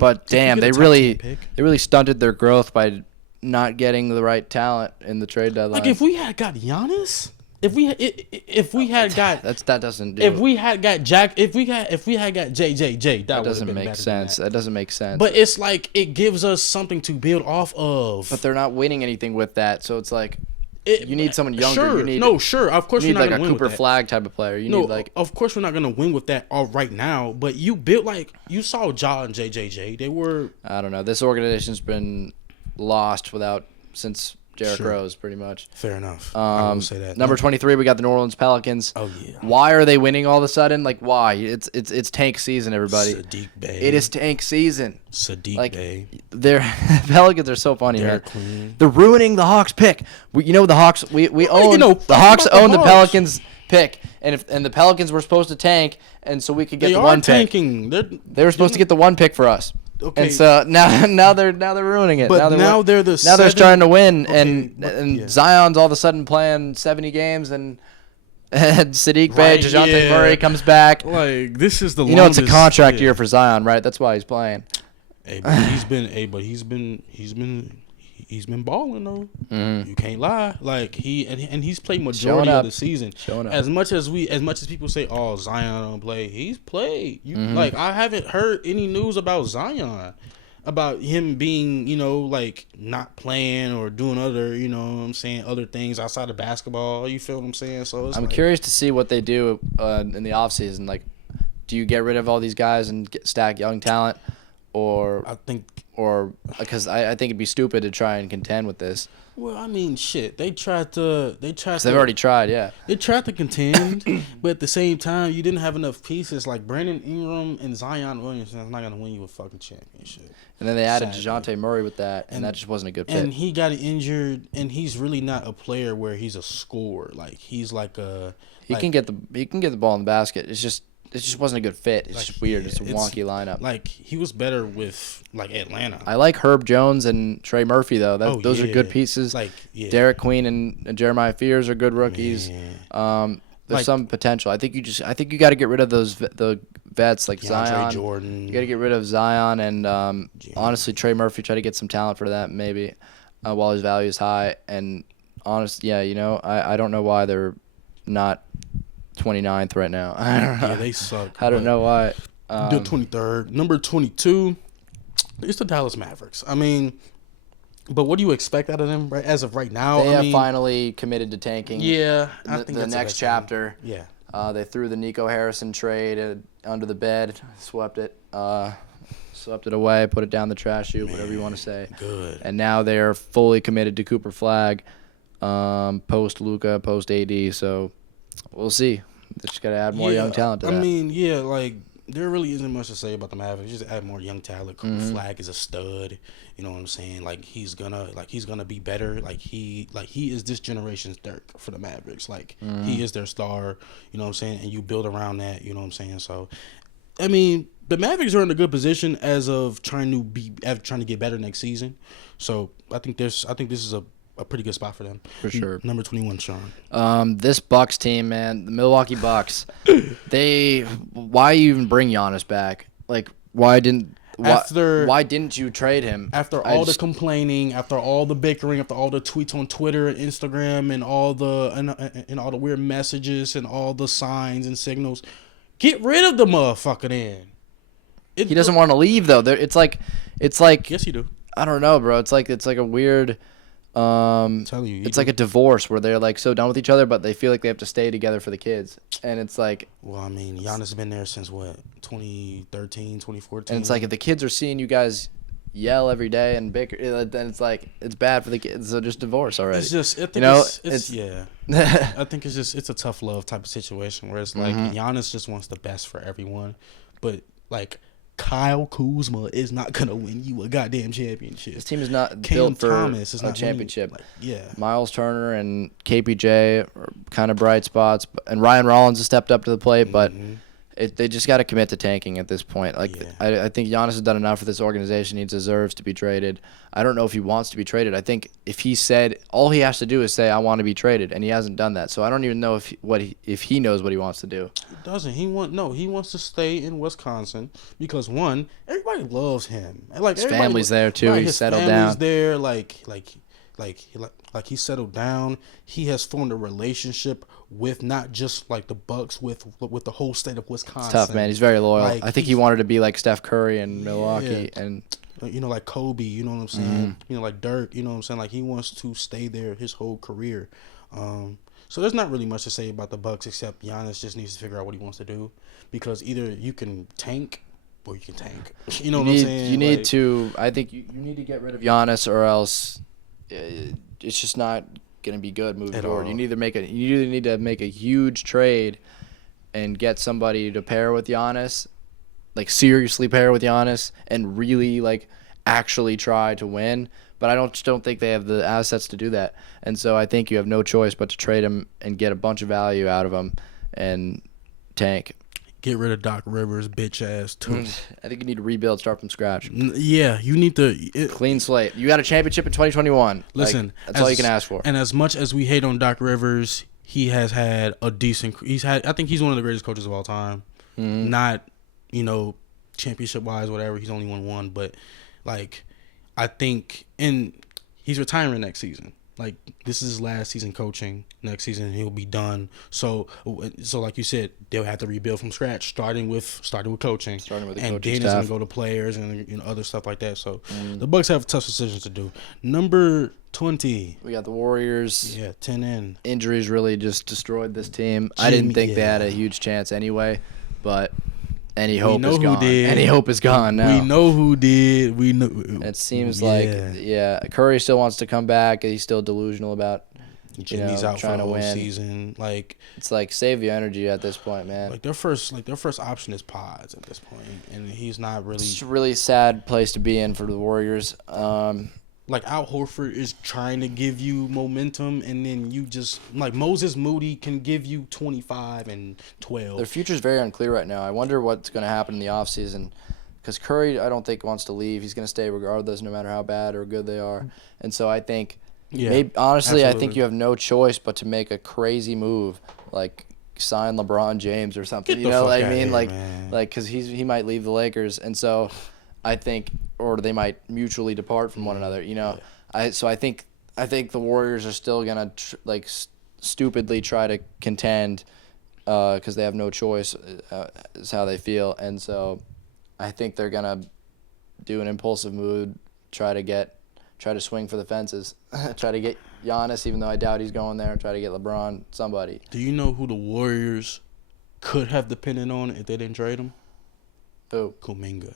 But damn, they really stunted their growth by not getting the right talent in the trade deadline. If we had got Giannis. If we had got that doesn't do. If we had got Jack, if we had got JJJ, that doesn't make sense. That doesn't make sense. But it's it gives us something to build off of. But they're not winning anything with that, so it's you need someone younger. Sure. Of course, you need we're not gonna win Cooper with that. Flag type of player. Of course, we're not gonna win with that right now. But you built you saw Ja and JJJ. They were. I don't know. This organization's been lost since Derrick Rose, pretty much. Fair enough. I will say that. Number 23, we got the New Orleans Pelicans. Oh yeah. Why are they winning all of a sudden? Why? It's tank season, everybody. Sadiq Bey. It is tank season. Sadiq Bey. The Pelicans are so funny, man. Queen. They're ruining the Hawks pick. The Hawks. We own the Hawks own the Pelicans pick, and the Pelicans were supposed to tank, and so we could get the one pick. They are tanking. They were supposed to get the 1 pick for us. Okay. And so now they're ruining it. But now they're the now they're starting to win, Okay, and Zion's all of a sudden playing 70 games, and Sadiq Bey, Right, DeJounte yeah. Murray comes back. Like, this is the You know, it's a longest- contract yeah. year for Zion, right? That's why he's playing. Hey, but he's been balling though. Mhm. You can't lie. Like he's played Showing majority up. of the season. Showing up. As much as people say, "Oh, Zion don't play," he's played. Mm-hmm. Like, I haven't heard any news about Zion, about him being, like, not playing or doing other, other things outside of basketball. You feel what I'm saying? So it's I'm like, curious to see what they do in the offseason. Like, do you get rid of all these guys and stack young talent, or because I think it'd be stupid to try and contend with this. Well, I mean, shit. They tried to. They've already tried, yeah. They tried to contend, but at the same time, you didn't have enough pieces. Like Brandon Ingram and Zion Williamson is not gonna win you a fucking championship. And then they added Sadly. DeJounte Murray with that, and that just wasn't a good fit. And he got injured, and he's really not a player where he's a scorer. Like, he's like a. He can get the ball in the basket. It just wasn't a good fit. It's just weird. yeah, It's a wonky lineup. Like, he was better with, like, Atlanta. I like Herb Jones and Trey Murphy though. Those are good pieces. Like, yeah. Derek Queen and Jeremiah Fears are good rookies. Man. There's Like- some potential. I think you got to get rid of the vets like DeAndre Zion. Jordan. You got to get rid of Zion and honestly Trey Murphy. Try to get some talent for that maybe while his value is high. And I don't know why they're not 29th right now. I don't know. Yeah, they suck. I don't know why. The 23rd. Number 22, it's the Dallas Mavericks. I mean, but what do you expect out of them as of right now? They have finally committed to tanking. Yeah, I The think that's next the best chapter. thing. Yeah. They threw the Nico Harrison trade under the bed, swept it away, put it down the trash chute, whatever you want to say. Good. And now they're fully committed to Cooper Flag, post Luka, post AD. So we'll see. They just got to add more young talent to that. I mean, yeah, like, there really isn't much to say about the Mavericks. Just add more young talent. Cooper Mm-hmm. Flag is a stud. You know what I'm saying? Like, he's gonna be better. Like he is this generation's Dirk for the Mavericks. Like, Mm-hmm. he is their star. You know what I'm saying? And you build around that. You know what I'm saying? So, I mean, the Mavericks are in a good position as of trying to get better next season. So I think this is a pretty good spot for them. For sure. Number 21, Sean. This Bucks team, man, the Milwaukee Bucks, why even bring Giannis back? Like, why didn't you trade him? After all the complaining, after all the bickering, after all the tweets on Twitter and Instagram and all the weird messages and all the signs and signals, get rid of the motherfucker then. He doesn't want to leave though. It's like Yes, you do. I don't know, bro. It's like a weird. I'm telling you, It's like a divorce where they're like so done with each other, but they feel like they have to stay together for the kids. And it's like, well, I mean, Giannis has been there since what, 2013, 2014. and it's like if the kids are seeing you guys yell every day and bicker, then it's like it's bad for the kids. So just divorce already. It's just, I think it's yeah. I think it's a tough love type of situation where it's like Giannis just wants the best for everyone, but like Kyle Kuzma is not gonna win you a goddamn championship. This team is not Cam built for Thomas is a not championship. winning, yeah. Miles Turner and KPJ are kind of bright spots, and Ryan Rollins has stepped up to the plate, but they just got to commit to tanking at this point. Like, Yeah. I think Giannis has done enough for this organization. He deserves to be traded. I don't know if he wants to be traded. I think if he said all he has to do is say I want to be traded, and he hasn't done that. So I don't even know if he knows what he wants to do. He doesn't. He wants to stay in Wisconsin because one, everybody loves him. And like His family's there too. Right, He's his settled family's down. there. Like he settled down. He has formed a relationship with not just like the Bucks, with the whole state of Wisconsin. It's tough, man. He's very loyal. Like, I think he wanted to be like Steph Curry in Milwaukee, Yeah. and like Kobe, you know what I'm saying? Like Dirk, you know what I'm saying? Like, he wants to stay there his whole career. So there's not really much to say about the Bucks except Giannis just needs to figure out what he wants to do, because either you can tank or you can tank. You know what I'm saying? You need to. I think you need to get rid of Giannis, or else it's just not gonna be good moving At forward. all. You either need to make a huge trade and get somebody to pair with Giannis, like seriously pair with Giannis, and really like actually try to win. But I don't think they have the assets to do that, and so I think you have no choice but to trade him and get a bunch of value out of him and tank. get rid of Doc Rivers, bitch ass too. I think you need to rebuild, start from scratch. Yeah, you need to Clean slate. You got a championship in 2021. Listen, that's all you can ask for. And as much as we hate on Doc Rivers, he has had a decent. I think he's one of the greatest coaches of all time. Mm-hmm. Not, championship wise, whatever. He's only won one, but like, I think, and he's retiring next season. Like, this is his last season coaching. Next season he'll be done. So like you said, they'll have to rebuild from scratch, starting with coaching. Starting with the and coaching then staff. it's gonna go to players and other stuff like that. So the Bucks have tough decisions to do. Number 20. We got the Warriors. Yeah, 10 in. Injuries really just destroyed this team. I didn't think they had a huge chance anyway, but any hope is gone. Any hope is gone now. We know who did. We know. It seems like Curry still wants to come back. He's still delusional about Jimmy's out trying for the to whole win. Season. Like, it's like save your energy at this point, man. Like their first option is Pods at this point, and he's not really. It's a really sad place to be in for the Warriors. Like Al Horford is trying to give you momentum, and then you just like Moses Moody can give you 25 and 12. Their future's very unclear right now. I wonder what's going to happen in the offseason because Curry, I don't think, wants to leave. He's going to stay regardless, no matter how bad or good they are. And so I think, honestly, I think you have no choice but to make a crazy move, like sign LeBron James or something. You know what I mean? Like because he might leave the Lakers, and so I think, or they might mutually depart from one another. I think the Warriors are still gonna stupidly try to contend because they have no choice is how they feel, and so I think they're gonna do an impulsive move, try to swing for the fences, try to get Giannis, even though I doubt he's going there. Try to get LeBron, somebody. Do you know who the Warriors could have depended on if they didn't trade him? Who? Kuminga.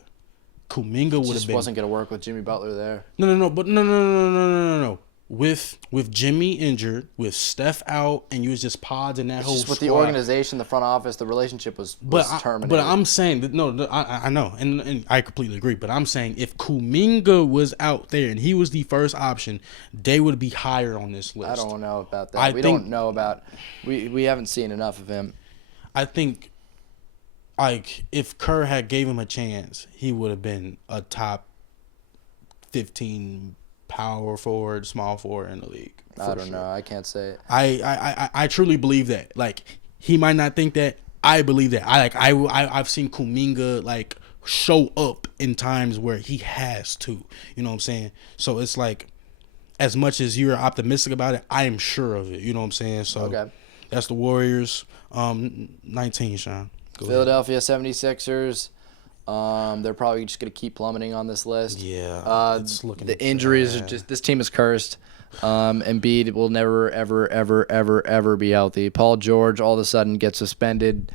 Kuminga would have been. Wasn't going to work with Jimmy Butler there. No. With Jimmy injured, with Steph out, and you was just Pods in that whole just with squad. the organization, the front office, the relationship was terminated. But I'm saying that I know, and I completely agree. But I'm saying if Kuminga was out there and he was the first option, they would be higher on this list. I don't know about that. We haven't seen enough of him. I think. Like, if Kerr had gave him a chance, he would have been a top 15 power forward, small forward in the league. I don't know. I can't say it. I truly believe that. Like, he might not think that. I believe that. I've seen Kuminga, like, show up in times where he has to. You know what I'm saying? So, it's like, as much as you're optimistic about it, I am sure of it. You know what I'm saying? So, That's the Warriors. 19, Sean. Philadelphia 76ers, they're probably just going to keep plummeting on this list. Yeah, it's looking the injuries are just – this team is cursed. Embiid will never, ever, ever, ever, ever be healthy. Paul George all of a sudden gets suspended,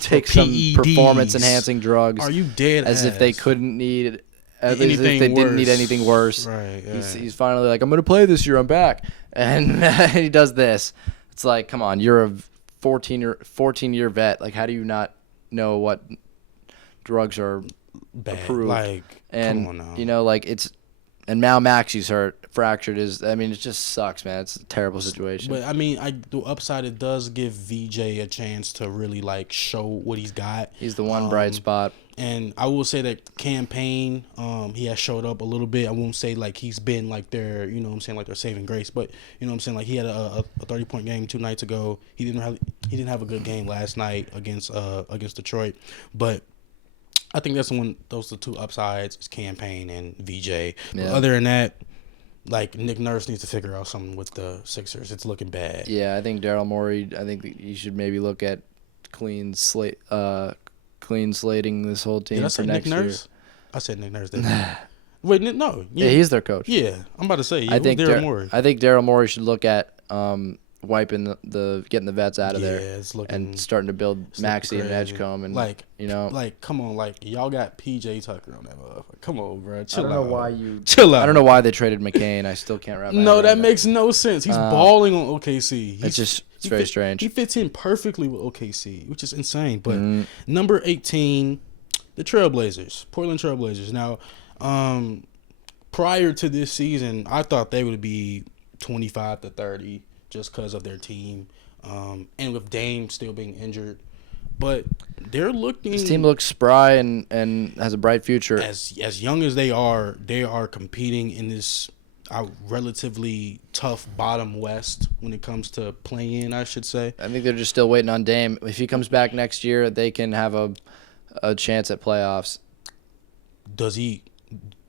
takes some performance-enhancing drugs. Are you dead as if they couldn't need – as if they didn't need anything worse. Right, He's finally like, I'm going to play this year. I'm back. And he does this. It's like, come on, you're a 14-year vet. Like, how do you not – know what drugs are approved? Like, and come on now. And now Maxi's hurt, fractured. It just sucks, man. It's a terrible situation. But the upside, it does give VJ a chance to really like show what he's got. He's the one bright spot. And I will say that campaign, he has showed up a little bit. I won't say like he's been like their, you know what I'm saying, like their saving grace, but you know what I'm saying, like he had a 30-point game 2 nights ago. He didn't have a good game last night against Detroit, but I think that's those are the two upsides is campaign and VJ. Yeah. But other than that, like Nick Nurse needs to figure out something with the Sixers. It's looking bad. Yeah, I think Daryl Morey. I think you should maybe look at clean slating this whole team for next year. Nurse? I said Nick Nurse. Wait, no. Yeah, he's their coach. Yeah, I'm about to say. Yeah, I think Daryl Morey. I think Daryl Morey should look at wiping getting the vets out of there and starting to build Maxey and Edgecombe and come on, like y'all got PJ Tucker on that motherfucker. Come on, bro. Chill out. I don't know why you chill out. I don't know why they traded McCain. I still can't wrap my head around that makes no sense. He's balling on OKC. It's very strange. He fits in perfectly with OKC, which is insane. But number 18, the Trailblazers, Portland Trailblazers. Now, prior to this season, I thought they would be 25 to 30 just because of their team, and with Dame still being injured. but they're looking. This team looks spry and has a bright future. As young as they are competing in this relatively tough bottom West when it comes to play-in, I should say. I think they're just still waiting on Dame. If he comes back next year, they can have a chance at playoffs. Does he?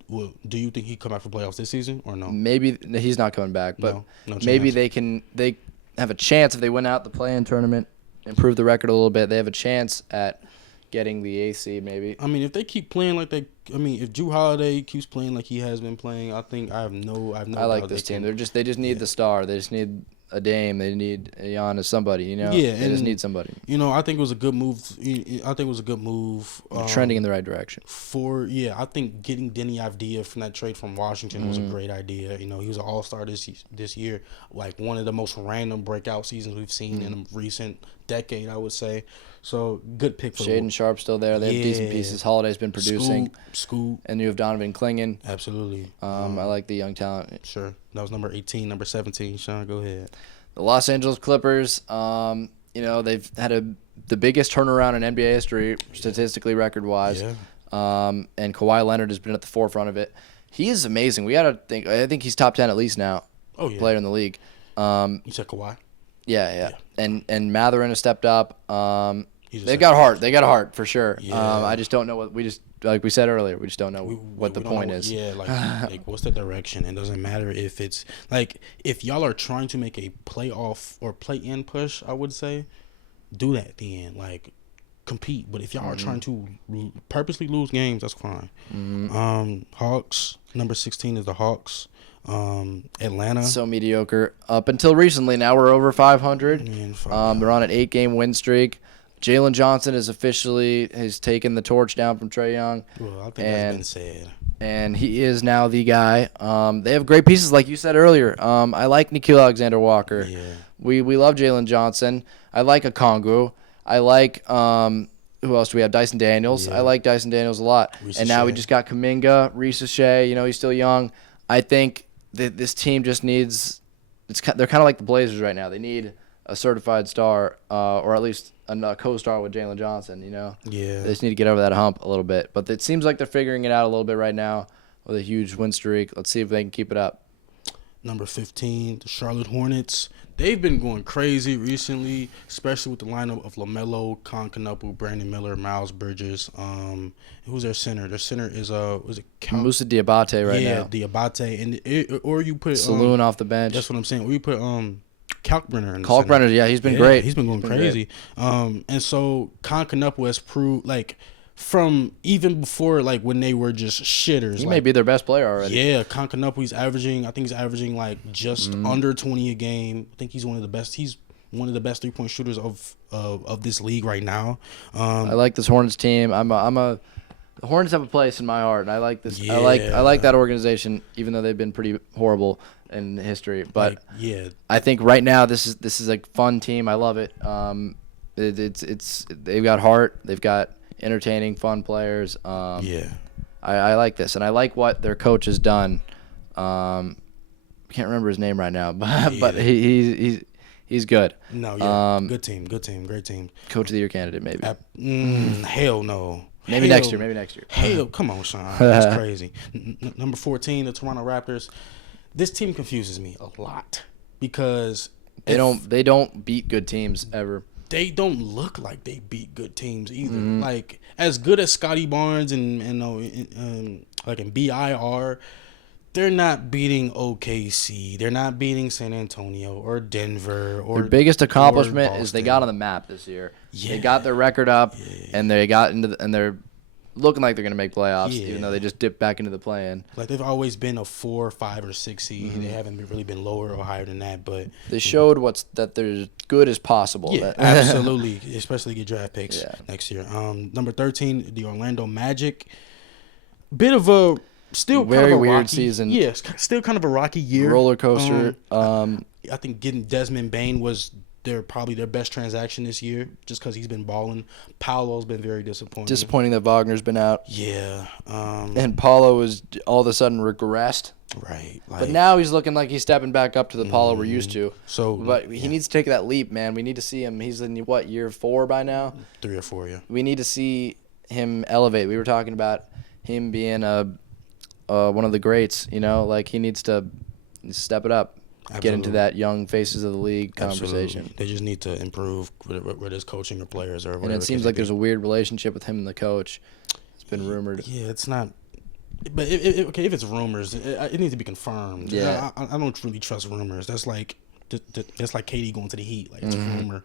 Well, do you think he come back for playoffs this season or no? Maybe he's not coming back, but no maybe chance. they have a chance if they win out the play-in tournament, improve the record a little bit. They have a chance at getting the AC maybe. I mean, if they keep playing like they, I mean, if Drew Holiday keeps playing like he has been playing, I think I have no. I like this team. They just need the star. They just need a Dame. They need a Giannis, somebody. You know. Yeah, they just need somebody. You know, I think it was a good move. I think it was a good move. Trending in the right direction. I think getting Denny Avdija from that trade from Washington was a great idea. You know, he was an All-Star this year, like one of the most random breakout seasons we've seen in a recent decade, I would say. So good pick for Shaden Sharp's still there. They have decent pieces. Holiday's been producing. Scoop. And you have Donovan Clingan. Absolutely. I like the young talent. Sure. That was number 18, number 17. Sean, go ahead. The Los Angeles Clippers, you know, they've had the biggest turnaround in NBA history, statistically record-wise. Yeah. And Kawhi Leonard has been at the forefront of it. He is amazing. I think he's top 10 at least now. Oh, yeah. Player in the league. You said Kawhi? Yeah. And Matherin has stepped up. They got heart for sure. Yeah. I just don't know like we said earlier, we just don't know what the point is. Yeah, like what's the direction? It doesn't matter if it's like if y'all are trying to make a playoff or play-in push, I would say, do that then. Like compete. But if y'all are trying to purposely lose games, that's fine. Hawks, number 16 is the Hawks. Atlanta. So mediocre. Up until recently, now we're over 500. They're on an 8-game win streak. Jalen Johnson has taken the torch down from Trae Young. Well, I think that's been said. And he is now the guy. They have great pieces, like you said earlier. I like Nickeil Alexander-Walker. Yeah. We love Jalen Johnson. I like Okongwu. I like who else do we have? Dyson Daniels. Yeah. I like Dyson Daniels a lot. And now we just got Kuminga, Reese Shea. You know, he's still young. I think that this team just needs. They're kind of like the Blazers right now. They need a certified star, or at least a co-star with Jalen Johnson, you know? Yeah. They just need to get over that hump a little bit. But it seems like they're figuring it out a little bit right now with a huge win streak. Let's see if they can keep it up. Number 15, the Charlotte Hornets. They've been going crazy recently, especially with the lineup of LaMelo, Con Canupu, Brandon Miller, Miles Bridges. Who's their center? Their center is Musa Diabate now. Yeah, Diabate. Or you put Saloon off the bench. That's what I'm saying. Or you put Kalkbrenner in the Kalkbrenner, center. yeah, he's been great. He's been going crazy. And so Con Canupu has proved, like, from even before, like, when they were just shitters. He may be their best player already. Yeah, Con Canupu, he's averaging like just under 20 a game. I think he's one of the best. He's one of the best 3-point shooters of this league right now. I like this Hornets team. The Hornets have a place in my heart, and I like this. Yeah. I like that organization, even though they've been pretty horrible in history. But I think right now this is a fun team. I love it. They've got heart. They've got entertaining, fun players. I like this, and I like what their coach has done. I can't remember his name right now, but he's good. No, yeah, good team, great team. Coach of the year candidate, maybe. Hell no. Maybe next year. Hell, come on, Sean. That's crazy. Number 14, the Toronto Raptors. This team confuses me a lot because they don't beat good teams ever. They don't look like they beat good teams either. Like as good as Scotty Barnes and BI are, they're not beating OKC. They're not beating San Antonio or Denver or. Their biggest accomplishment is they got on the map this year. Yeah. They got their record up, and they're looking like they're going to make playoffs, even though they just dipped back into the play-in. Like they've always been a 4, 5, or 6 seed. They haven't really been lower or higher than that, but they showed that they're as good as possible. Yeah, absolutely, especially get draft picks next year. Number 13, the Orlando Magic. Bit of a still very kind of a weird rocky, season. Yeah, still kind of a rocky year. Roller coaster. I think getting Desmond Bane was probably their best transaction this year, just because he's been balling. Paolo's been very disappointing. Disappointing that Wagner's been out. Yeah. And Paolo was all of a sudden regressed. Right. But now he's looking like he's stepping back up to the Paulo we're used to. So, but he needs to take that leap, man. We need to see him. He's in what, year 4 by now? 3 or 4, yeah. We need to see him elevate. We were talking about him being one of the greats. Like he needs to step it up. Absolutely. Get into that young faces of the league conversation. Absolutely. They just need to improve with his coaching or players or whatever. And it seems like there's a weird relationship with him and the coach. It's been rumored. Yeah, it's not. But if it's rumors, it needs to be confirmed. Yeah, I don't really trust rumors. That's like KD going to the Heat. Like it's a rumor.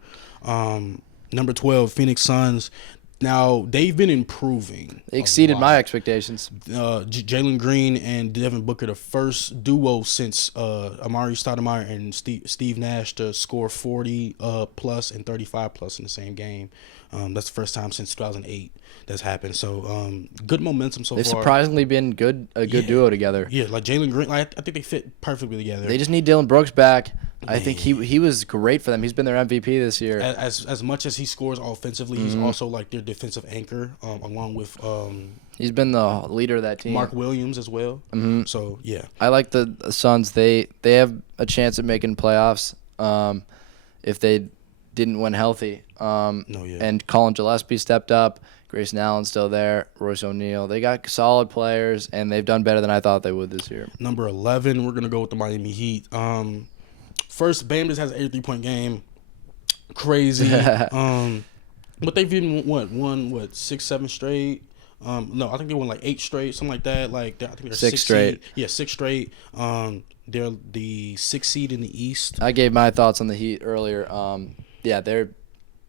Number 12, Phoenix Suns. Now they've been improving. They exceeded my expectations. Jalen Green and Devin Booker, the first duo since Amari Stoudemire and Steve Nash to score 40 plus and 35 plus in the same game. That's the first time since 2008 that's happened. So good momentum so far. They've surprisingly been a good duo together. Yeah, like Jalen Green, I think they fit perfectly together. They just need Dylan Brooks back. I think he was great for them. He's been their MVP this year. As much as he scores offensively, he's also like their defensive anchor, along with he's been the leader of that team. Mark Williams as well. So yeah, I like the Suns. They have a chance at making playoffs if they didn't win healthy. And Colin Gillespie stepped up. Grayson Allen's still there. Royce O'Neal. They got solid players, and they've done better than I thought they would this year. Number 11, we're gonna go with the Miami Heat. First, Bam just has an 83-point game. Crazy. But they've been won 6, 7 straight. No, I think they won like 8 straight, something like that. Like I think they're 6 straight. Yeah, 6 straight. They're the 6th seed in the East. I gave my thoughts on the Heat earlier.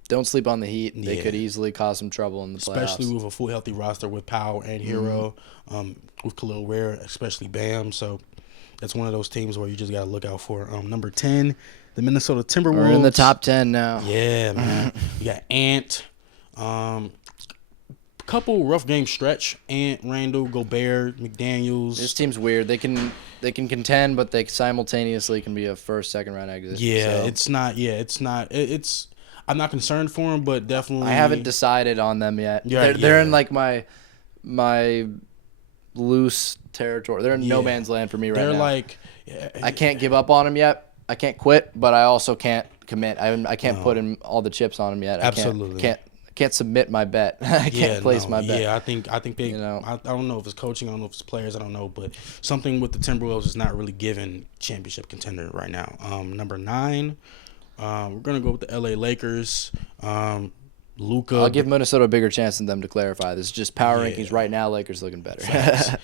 Don't sleep on the Heat. They could easily cause some trouble in the playoffs. Especially with a full healthy roster with Powell and Hero, with Khalil Ware, especially Bam. So that's one of those teams where you just got to look out for. Number 10, the Minnesota Timberwolves. We're in the top 10 now. Yeah, man. You got Ant. Couple rough game stretch. Ant, Randall, Gobert, McDaniels. This team's weird. They can contend, but they simultaneously can be a first, second round exit. Yeah, so. It's not. I'm not concerned for them, but definitely. I haven't decided on them yet. Yeah, they're in like my loose territory. They're in no man's land for me right now. They're like. I can't give up on them yet. I can't quit, but I also can't commit. I can't put in all the chips on them yet. Absolutely. I can't submit my bet. I can't place my bet. Yeah, I think they. I don't know if it's coaching. I don't know if it's players. I don't know, but something with the Timberwolves is not really giving championship contender right now. Number 9. We're gonna go with the LA Lakers. Luka. I'll give Minnesota a bigger chance than them to clarify. This is just power rankings right now. Lakers looking better.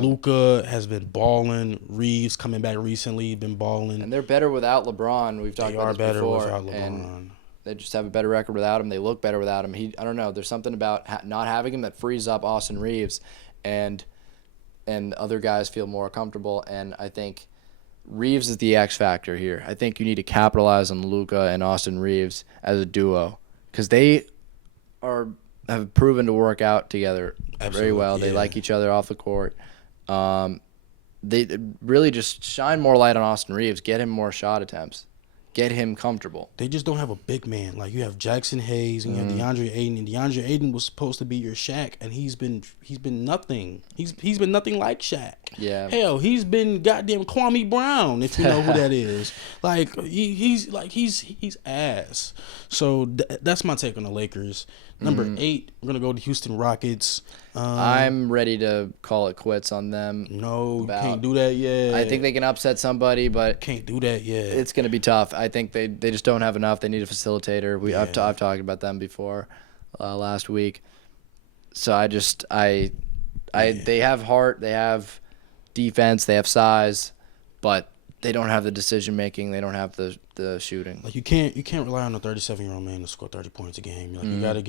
Luka has been balling. Reeves coming back recently, been balling. And they're better without LeBron. We've talked about this before. Without LeBron. And they just have a better record without him. They look better without him. I don't know. There's something about not having him that frees up Austin Reeves, and other guys feel more comfortable. And I think Reeves is the X factor here. I think you need to capitalize on Luka and Austin Reeves as a duo because they have proven to work out together very well. They like each other off the court. They really just shine more light on Austin Reeves, get him more shot attempts, get him comfortable. They just don't have a big man. Like you have Jackson Hayes and you have DeAndre Ayton, and DeAndre Ayton was supposed to be your Shaq, and he's been nothing. He's been nothing like Shaq. Yeah. Hell, he's been goddamn Kwame Brown, if you know who that is. Like he's ass. So that's my take on the Lakers. Number 8, we're gonna go to Houston Rockets. I'm ready to call it quits on them. No, you can't do that yet. I think they can upset somebody, but can't do that yet. It's gonna be tough. I think they just don't have enough. They need a facilitator. I've talked about them before last week. So they have heart, they have defense, they have size, but they don't have the decision making. They don't have the shooting. Like you can't rely on a 37-year-old man to score 30 points a game. Like you gotta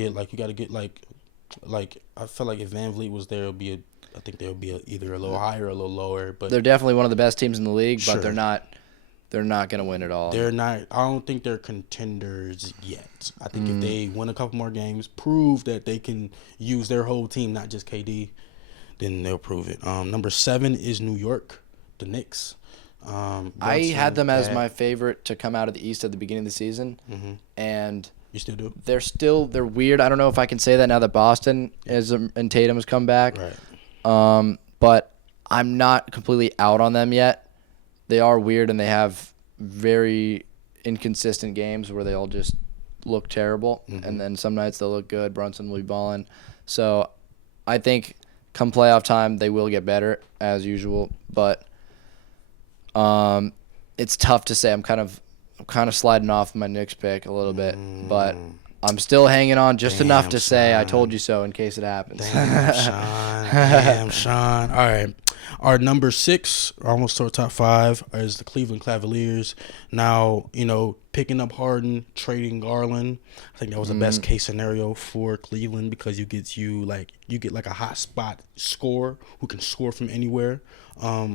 get I feel like if Van Vliet was there, I think there would be either a little higher or a little lower. But they're definitely one of the best teams in the league. Sure. But they're not gonna win it all. They're not. I don't think they're contenders yet. I think if they win a couple more games, prove that they can use their whole team, not just KD, then they'll prove it. Number 7 is New York, the Knicks. I had them as my favorite to come out of the East at the beginning of the season, and you still do. They're weird. I don't know if I can say that now that Boston and Tatum has come back. Right. But I'm not completely out on them yet. They are weird, and they have very inconsistent games where they all just look terrible, and then some nights they'll look good. Brunson will be balling. So I think come playoff time, they will get better, as usual. But it's tough to say. I'm kind of sliding off my Knicks pick a little bit, but I'm still hanging on just enough to say I told you so in case it happens. Damn, Sean. All right. Our number 6, almost to our top 5, is the Cleveland Cavaliers. Now, picking up Harden, trading Garland, I think that was the best case scenario for Cleveland because you get a hot spot scorer who can score from anywhere.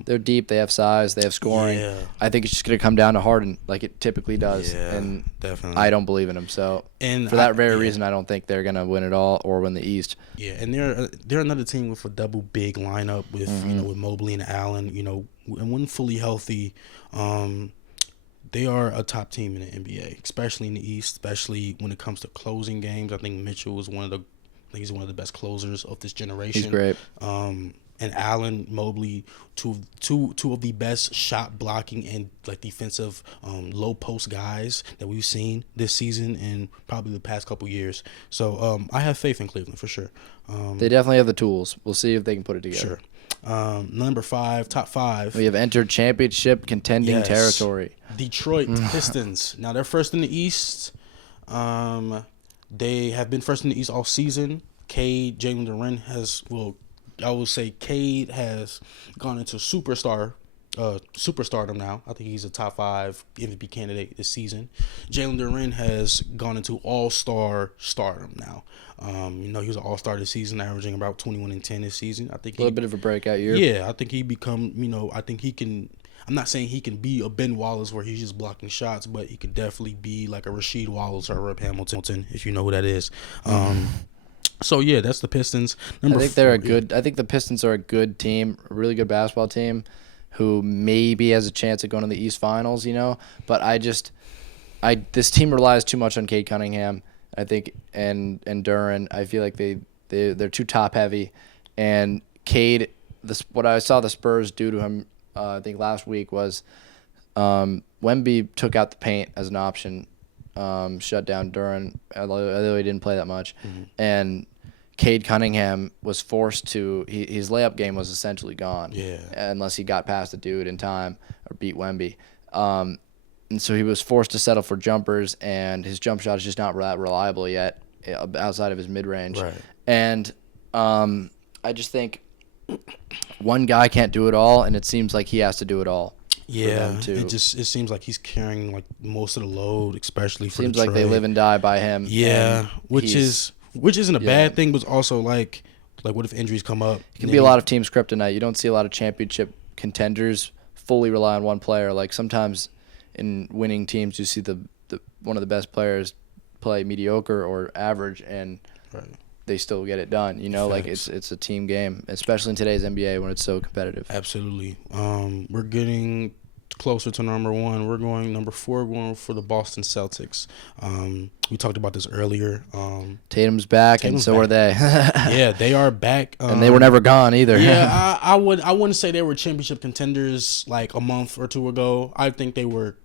They're deep. They have size. They have scoring. Yeah. I think it's just going to come down to Harden like it typically does. Yeah, and definitely. I don't believe in him. So for that very reason, I don't think they're going to win it all or win the East. Yeah, and they're another team with a double big lineup with with Mobley and Allen. And when fully healthy, they are a top team in the NBA, especially in the East, especially when it comes to closing games. I think Mitchell is one of the best closers of this generation. He's great. And Allen, Mobley, two of the best shot blocking and defensive low post guys that we've seen this season and probably the past couple years. So I have faith in Cleveland for sure. They definitely have the tools. We'll see if they can put it together. Sure. Number 5, top 5. We have entered championship contending territory. Detroit Pistons. Now they're first in the East. They have been first in the East all season. Jalen Duren I will say Cade has gone into superstardom now. I think he's a top 5 MVP candidate this season. Jalen Duren has gone into all-star stardom now. He was an all-star this season, averaging about 21 and 10 this season. I think a little bit of a breakout year. Yeah, I think he I think he can. I'm not saying he can be a Ben Wallace where he's just blocking shots, but he could definitely be like a Rasheed Wallace or a Rip Hamilton, if you know who that is. So yeah, that's the Pistons. I think the Pistons are a good team, a really good basketball team, who maybe has a chance of going to the East Finals. But this team relies too much on Cade Cunningham. I think and Duren. I feel like they're too top heavy, and Cade. What I saw the Spurs do to him, I think last week was, Wemby took out the paint as an option. Shut down Duren, although he didn't play that much. And Cade Cunningham was forced to – his layup game was essentially gone. Yeah. Unless he got past the dude in time or beat Wemby. And so he was forced to settle for jumpers, and his jump shot is just not that reliable yet outside of his mid-range. Right. And I just think one guy can't do it all, and it seems like he has to do it all. Yeah, it seems like he's carrying most of the load, especially for Seems Detroit. like they live and die by him. Yeah, which isn't a bad thing, but it's also like what if injuries come up? It can be a lot of teams' kryptonite. You don't see a lot of championship contenders fully rely on one player. Like sometimes in winning teams, you see the one of the best players play mediocre or average, and they still get it done. Facts. It's a team game, especially in today's NBA when it's so competitive. Absolutely. We're getting closer to number 1. We're going number 4. Going for the Boston Celtics. We talked about this earlier. Tatum's back, and so are they. Yeah, they are back, and they were never gone either. Yeah, I wouldn't say they were championship contenders like a month or two ago. I think they were.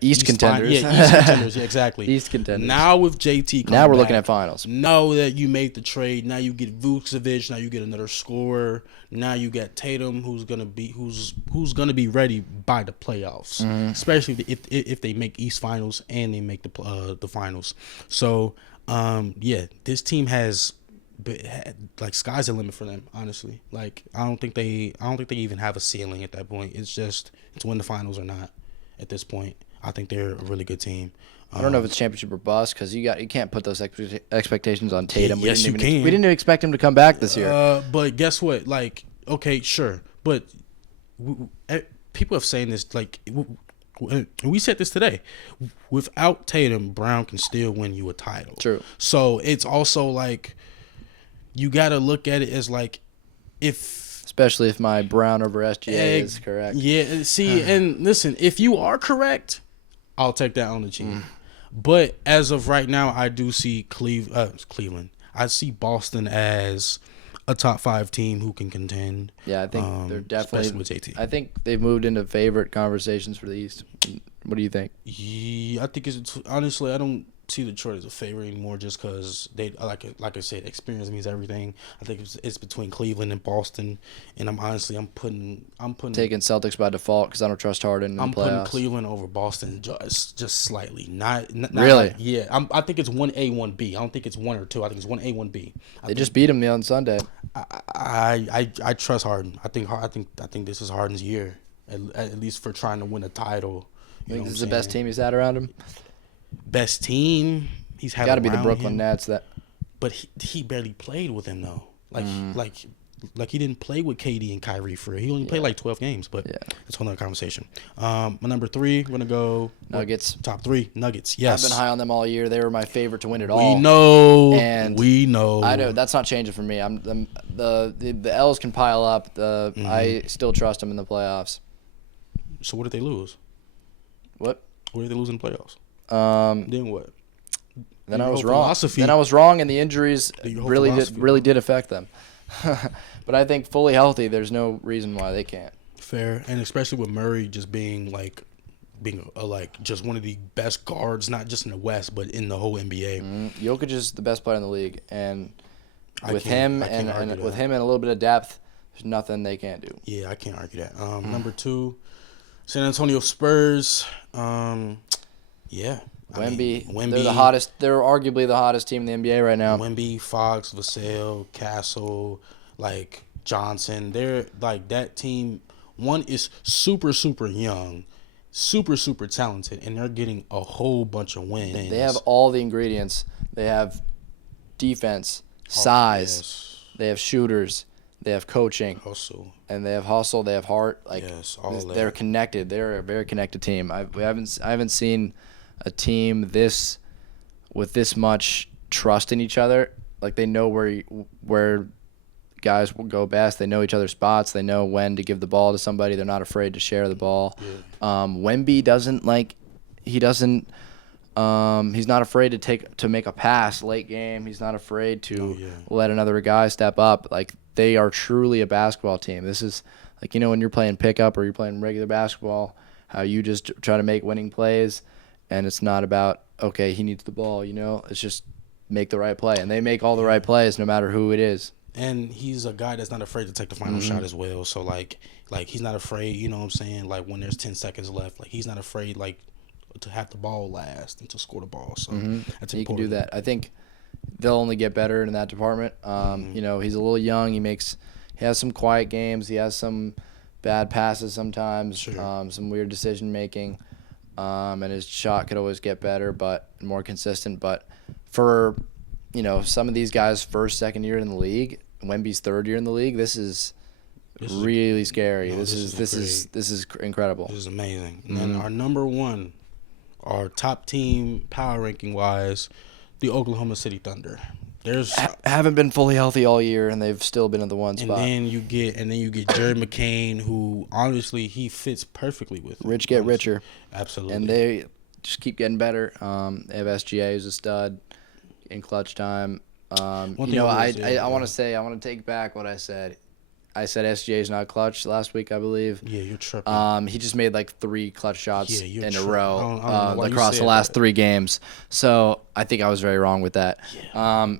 East contenders. East contenders. Yeah, exactly. East contenders. Now with JT coming now we're back, looking at finals. Now that you made the trade, now you get Vucevic, now you get another scorer. Now you got Tatum, who's gonna be ready by the playoffs, especially if they make East Finals and they make the finals. So this team has. Sky's the limit for them, honestly. I don't think they even have a ceiling at that point. It's win the finals or not. At this point, I think they're a really good team. I don't know if it's championship or bust because you can't put those expectations on Tatum. Yes, you can. We didn't even expect him to come back this year. But guess what? Okay, sure, but people have saying this. We said this today. Without Tatum, Brown can still win you a title. True. So it's also you got to look at it as especially if my Brown over SGA is correct. Yeah, see, and listen, if you are correct, I'll take that on the chin. But as of right now, I do see Cleveland. I see Boston as a top 5 team who can contend. Yeah, I think they're definitely. Especially with JT. I think they've moved into favorite conversations for the East. What do you think? Yeah, I think it's honestly I don't see Detroit as a favorite anymore just because they like I said, experience means everything. I think it's between Cleveland and Boston, and I'm putting Taking Celtics by default because I don't trust Harden in the playoffs. putting Cleveland over Boston just slightly. Not Really? Like, yeah. I think it's 1A 1B. I don't think it's 1 or 2. I think it's 1A 1B. They just beat him on Sunday. I trust Harden. I think this is Harden's year, at least for trying to win a title. I think this is the best team he's had around him. Best team he's had. Got to be the around Brooklyn him. Nets. That, But he barely played with him though. Like he didn't play with KD and Kyrie for real. He only played like 12 games. But that's a whole nother conversation. My number 3, we're gonna go Nuggets. Top 3, Nuggets. Yes, I've been high on them all year. They were my favorite to win it all. We know. And we know. I know that's not changing for me. The L's can pile up. I still trust them in the playoffs. So what did they lose? What? What did they lose in the playoffs? Then what? Then Your I was whole wrong. philosophy- Then I was wrong, and the injuries Your whole really philosophy. did affect them. But I think fully healthy, there's no reason why they can't. Fair, and especially with Murray just being just one of the best guards, not just in the West, but in the whole NBA. Jokic is the best player in the league, and with I him can't argue and with that. him and a little bit of depth, there's nothing they can't do. Yeah, I can't argue that. Number 2, San Antonio Spurs. Yeah. Wemby, Wemby, they're the hottest. They're arguably the hottest team in the NBA right now. Wemby, Fox, Vassell, Castle, like Johnson. They're like that team. One is super, super young, super, super talented, and they're getting a whole bunch of wins. They have all the ingredients. They have defense, size. Yes. They have shooters. They have coaching. Hustle. And they have hustle. They have heart. Like Yes, all that. they're connected. They're a very connected team. I haven't seen a team with this much trust in each other. Like they know where guys will go best. They know each other's spots. They know when to give the ball to somebody. They're not afraid to share the ball. Yeah. Wemby he's not afraid to make a pass late game. He's not afraid to let another guy step up. Like they are truly a basketball team. This is like, when you're playing pickup or you're playing regular basketball, how you just try to make winning plays, and it's not about, okay, he needs the ball, It's just make the right play. And they make all the right plays no matter who it is. And he's a guy that's not afraid to take the final shot as well. So, like he's not afraid, you know what I'm saying? Like, when there's 10 seconds left, like, he's not afraid, like, to have the ball last and to score the ball. So, that's important. He can do that. I think they'll only get better in that department. He's a little young. He has some quiet games. He has some bad passes sometimes, some weird decision-making. And his shot could always get better, but more consistent. But for, some of these guys' first, second year in the league, Wemby's third year in the league, this is really scary. No, this is incredible. This is amazing. And then our number 1, our top team power ranking wise, the Oklahoma City Thunder. Haven't been fully healthy all year, and they've still been in the one spot. And then you get Jared McCain, who honestly he fits perfectly with them. Rich get richer. Absolutely. And they just keep getting better. They have SGA who's a stud in clutch time. I want to take back what I said. I said SGA is not clutch last week, I believe. Yeah, you're tripping. He just made like 3 clutch shots in a tripping. row I don't know why you across the said last that. 3 games. So I think I was very wrong with that. Yeah.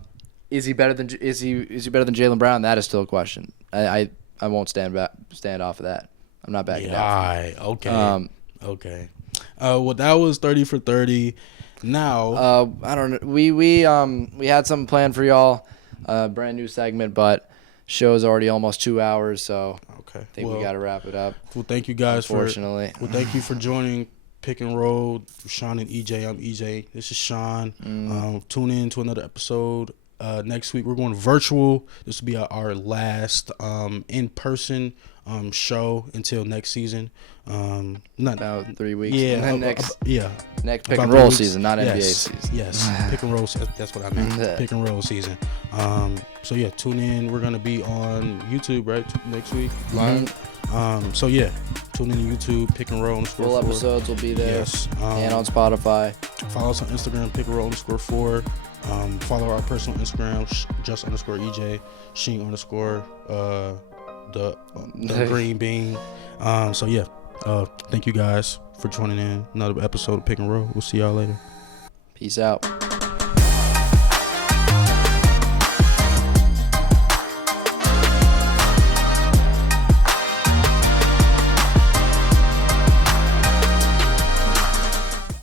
Is he better than Jaylen Brown? That is still a question. I won't stand off of that. I'm not backing down. Okay. Okay. Well, that was 30 for 30. Now, I don't know. We had something planned for y'all, brand new segment, but show's already almost 2 hours, so okay. I think we got to wrap it up. Well, thank you guys Unfortunately. thank you for joining Pick and Roll. Sean and EJ. I'm EJ. This is Sean. Tune in to another episode. Next week we're going virtual. This will be our last in-person show until next season. About 3 weeks. Yeah, next pick about and roll 3 weeks. season, not NBA Yes, season. Yes, pick and roll. That's what I meant. Pick and roll season. So yeah, tune in. We're gonna be on YouTube right next week live. So yeah, tune in to YouTube. Pick and roll. Full episodes will be there. Yes. And on Spotify. Follow us on Instagram. Pick and roll _4. Follow our personal Instagram, just_EJ, Sheen_ the green bean. So yeah, thank you guys for joining in another episode of Pick and Roll. We'll see y'all later. Peace out.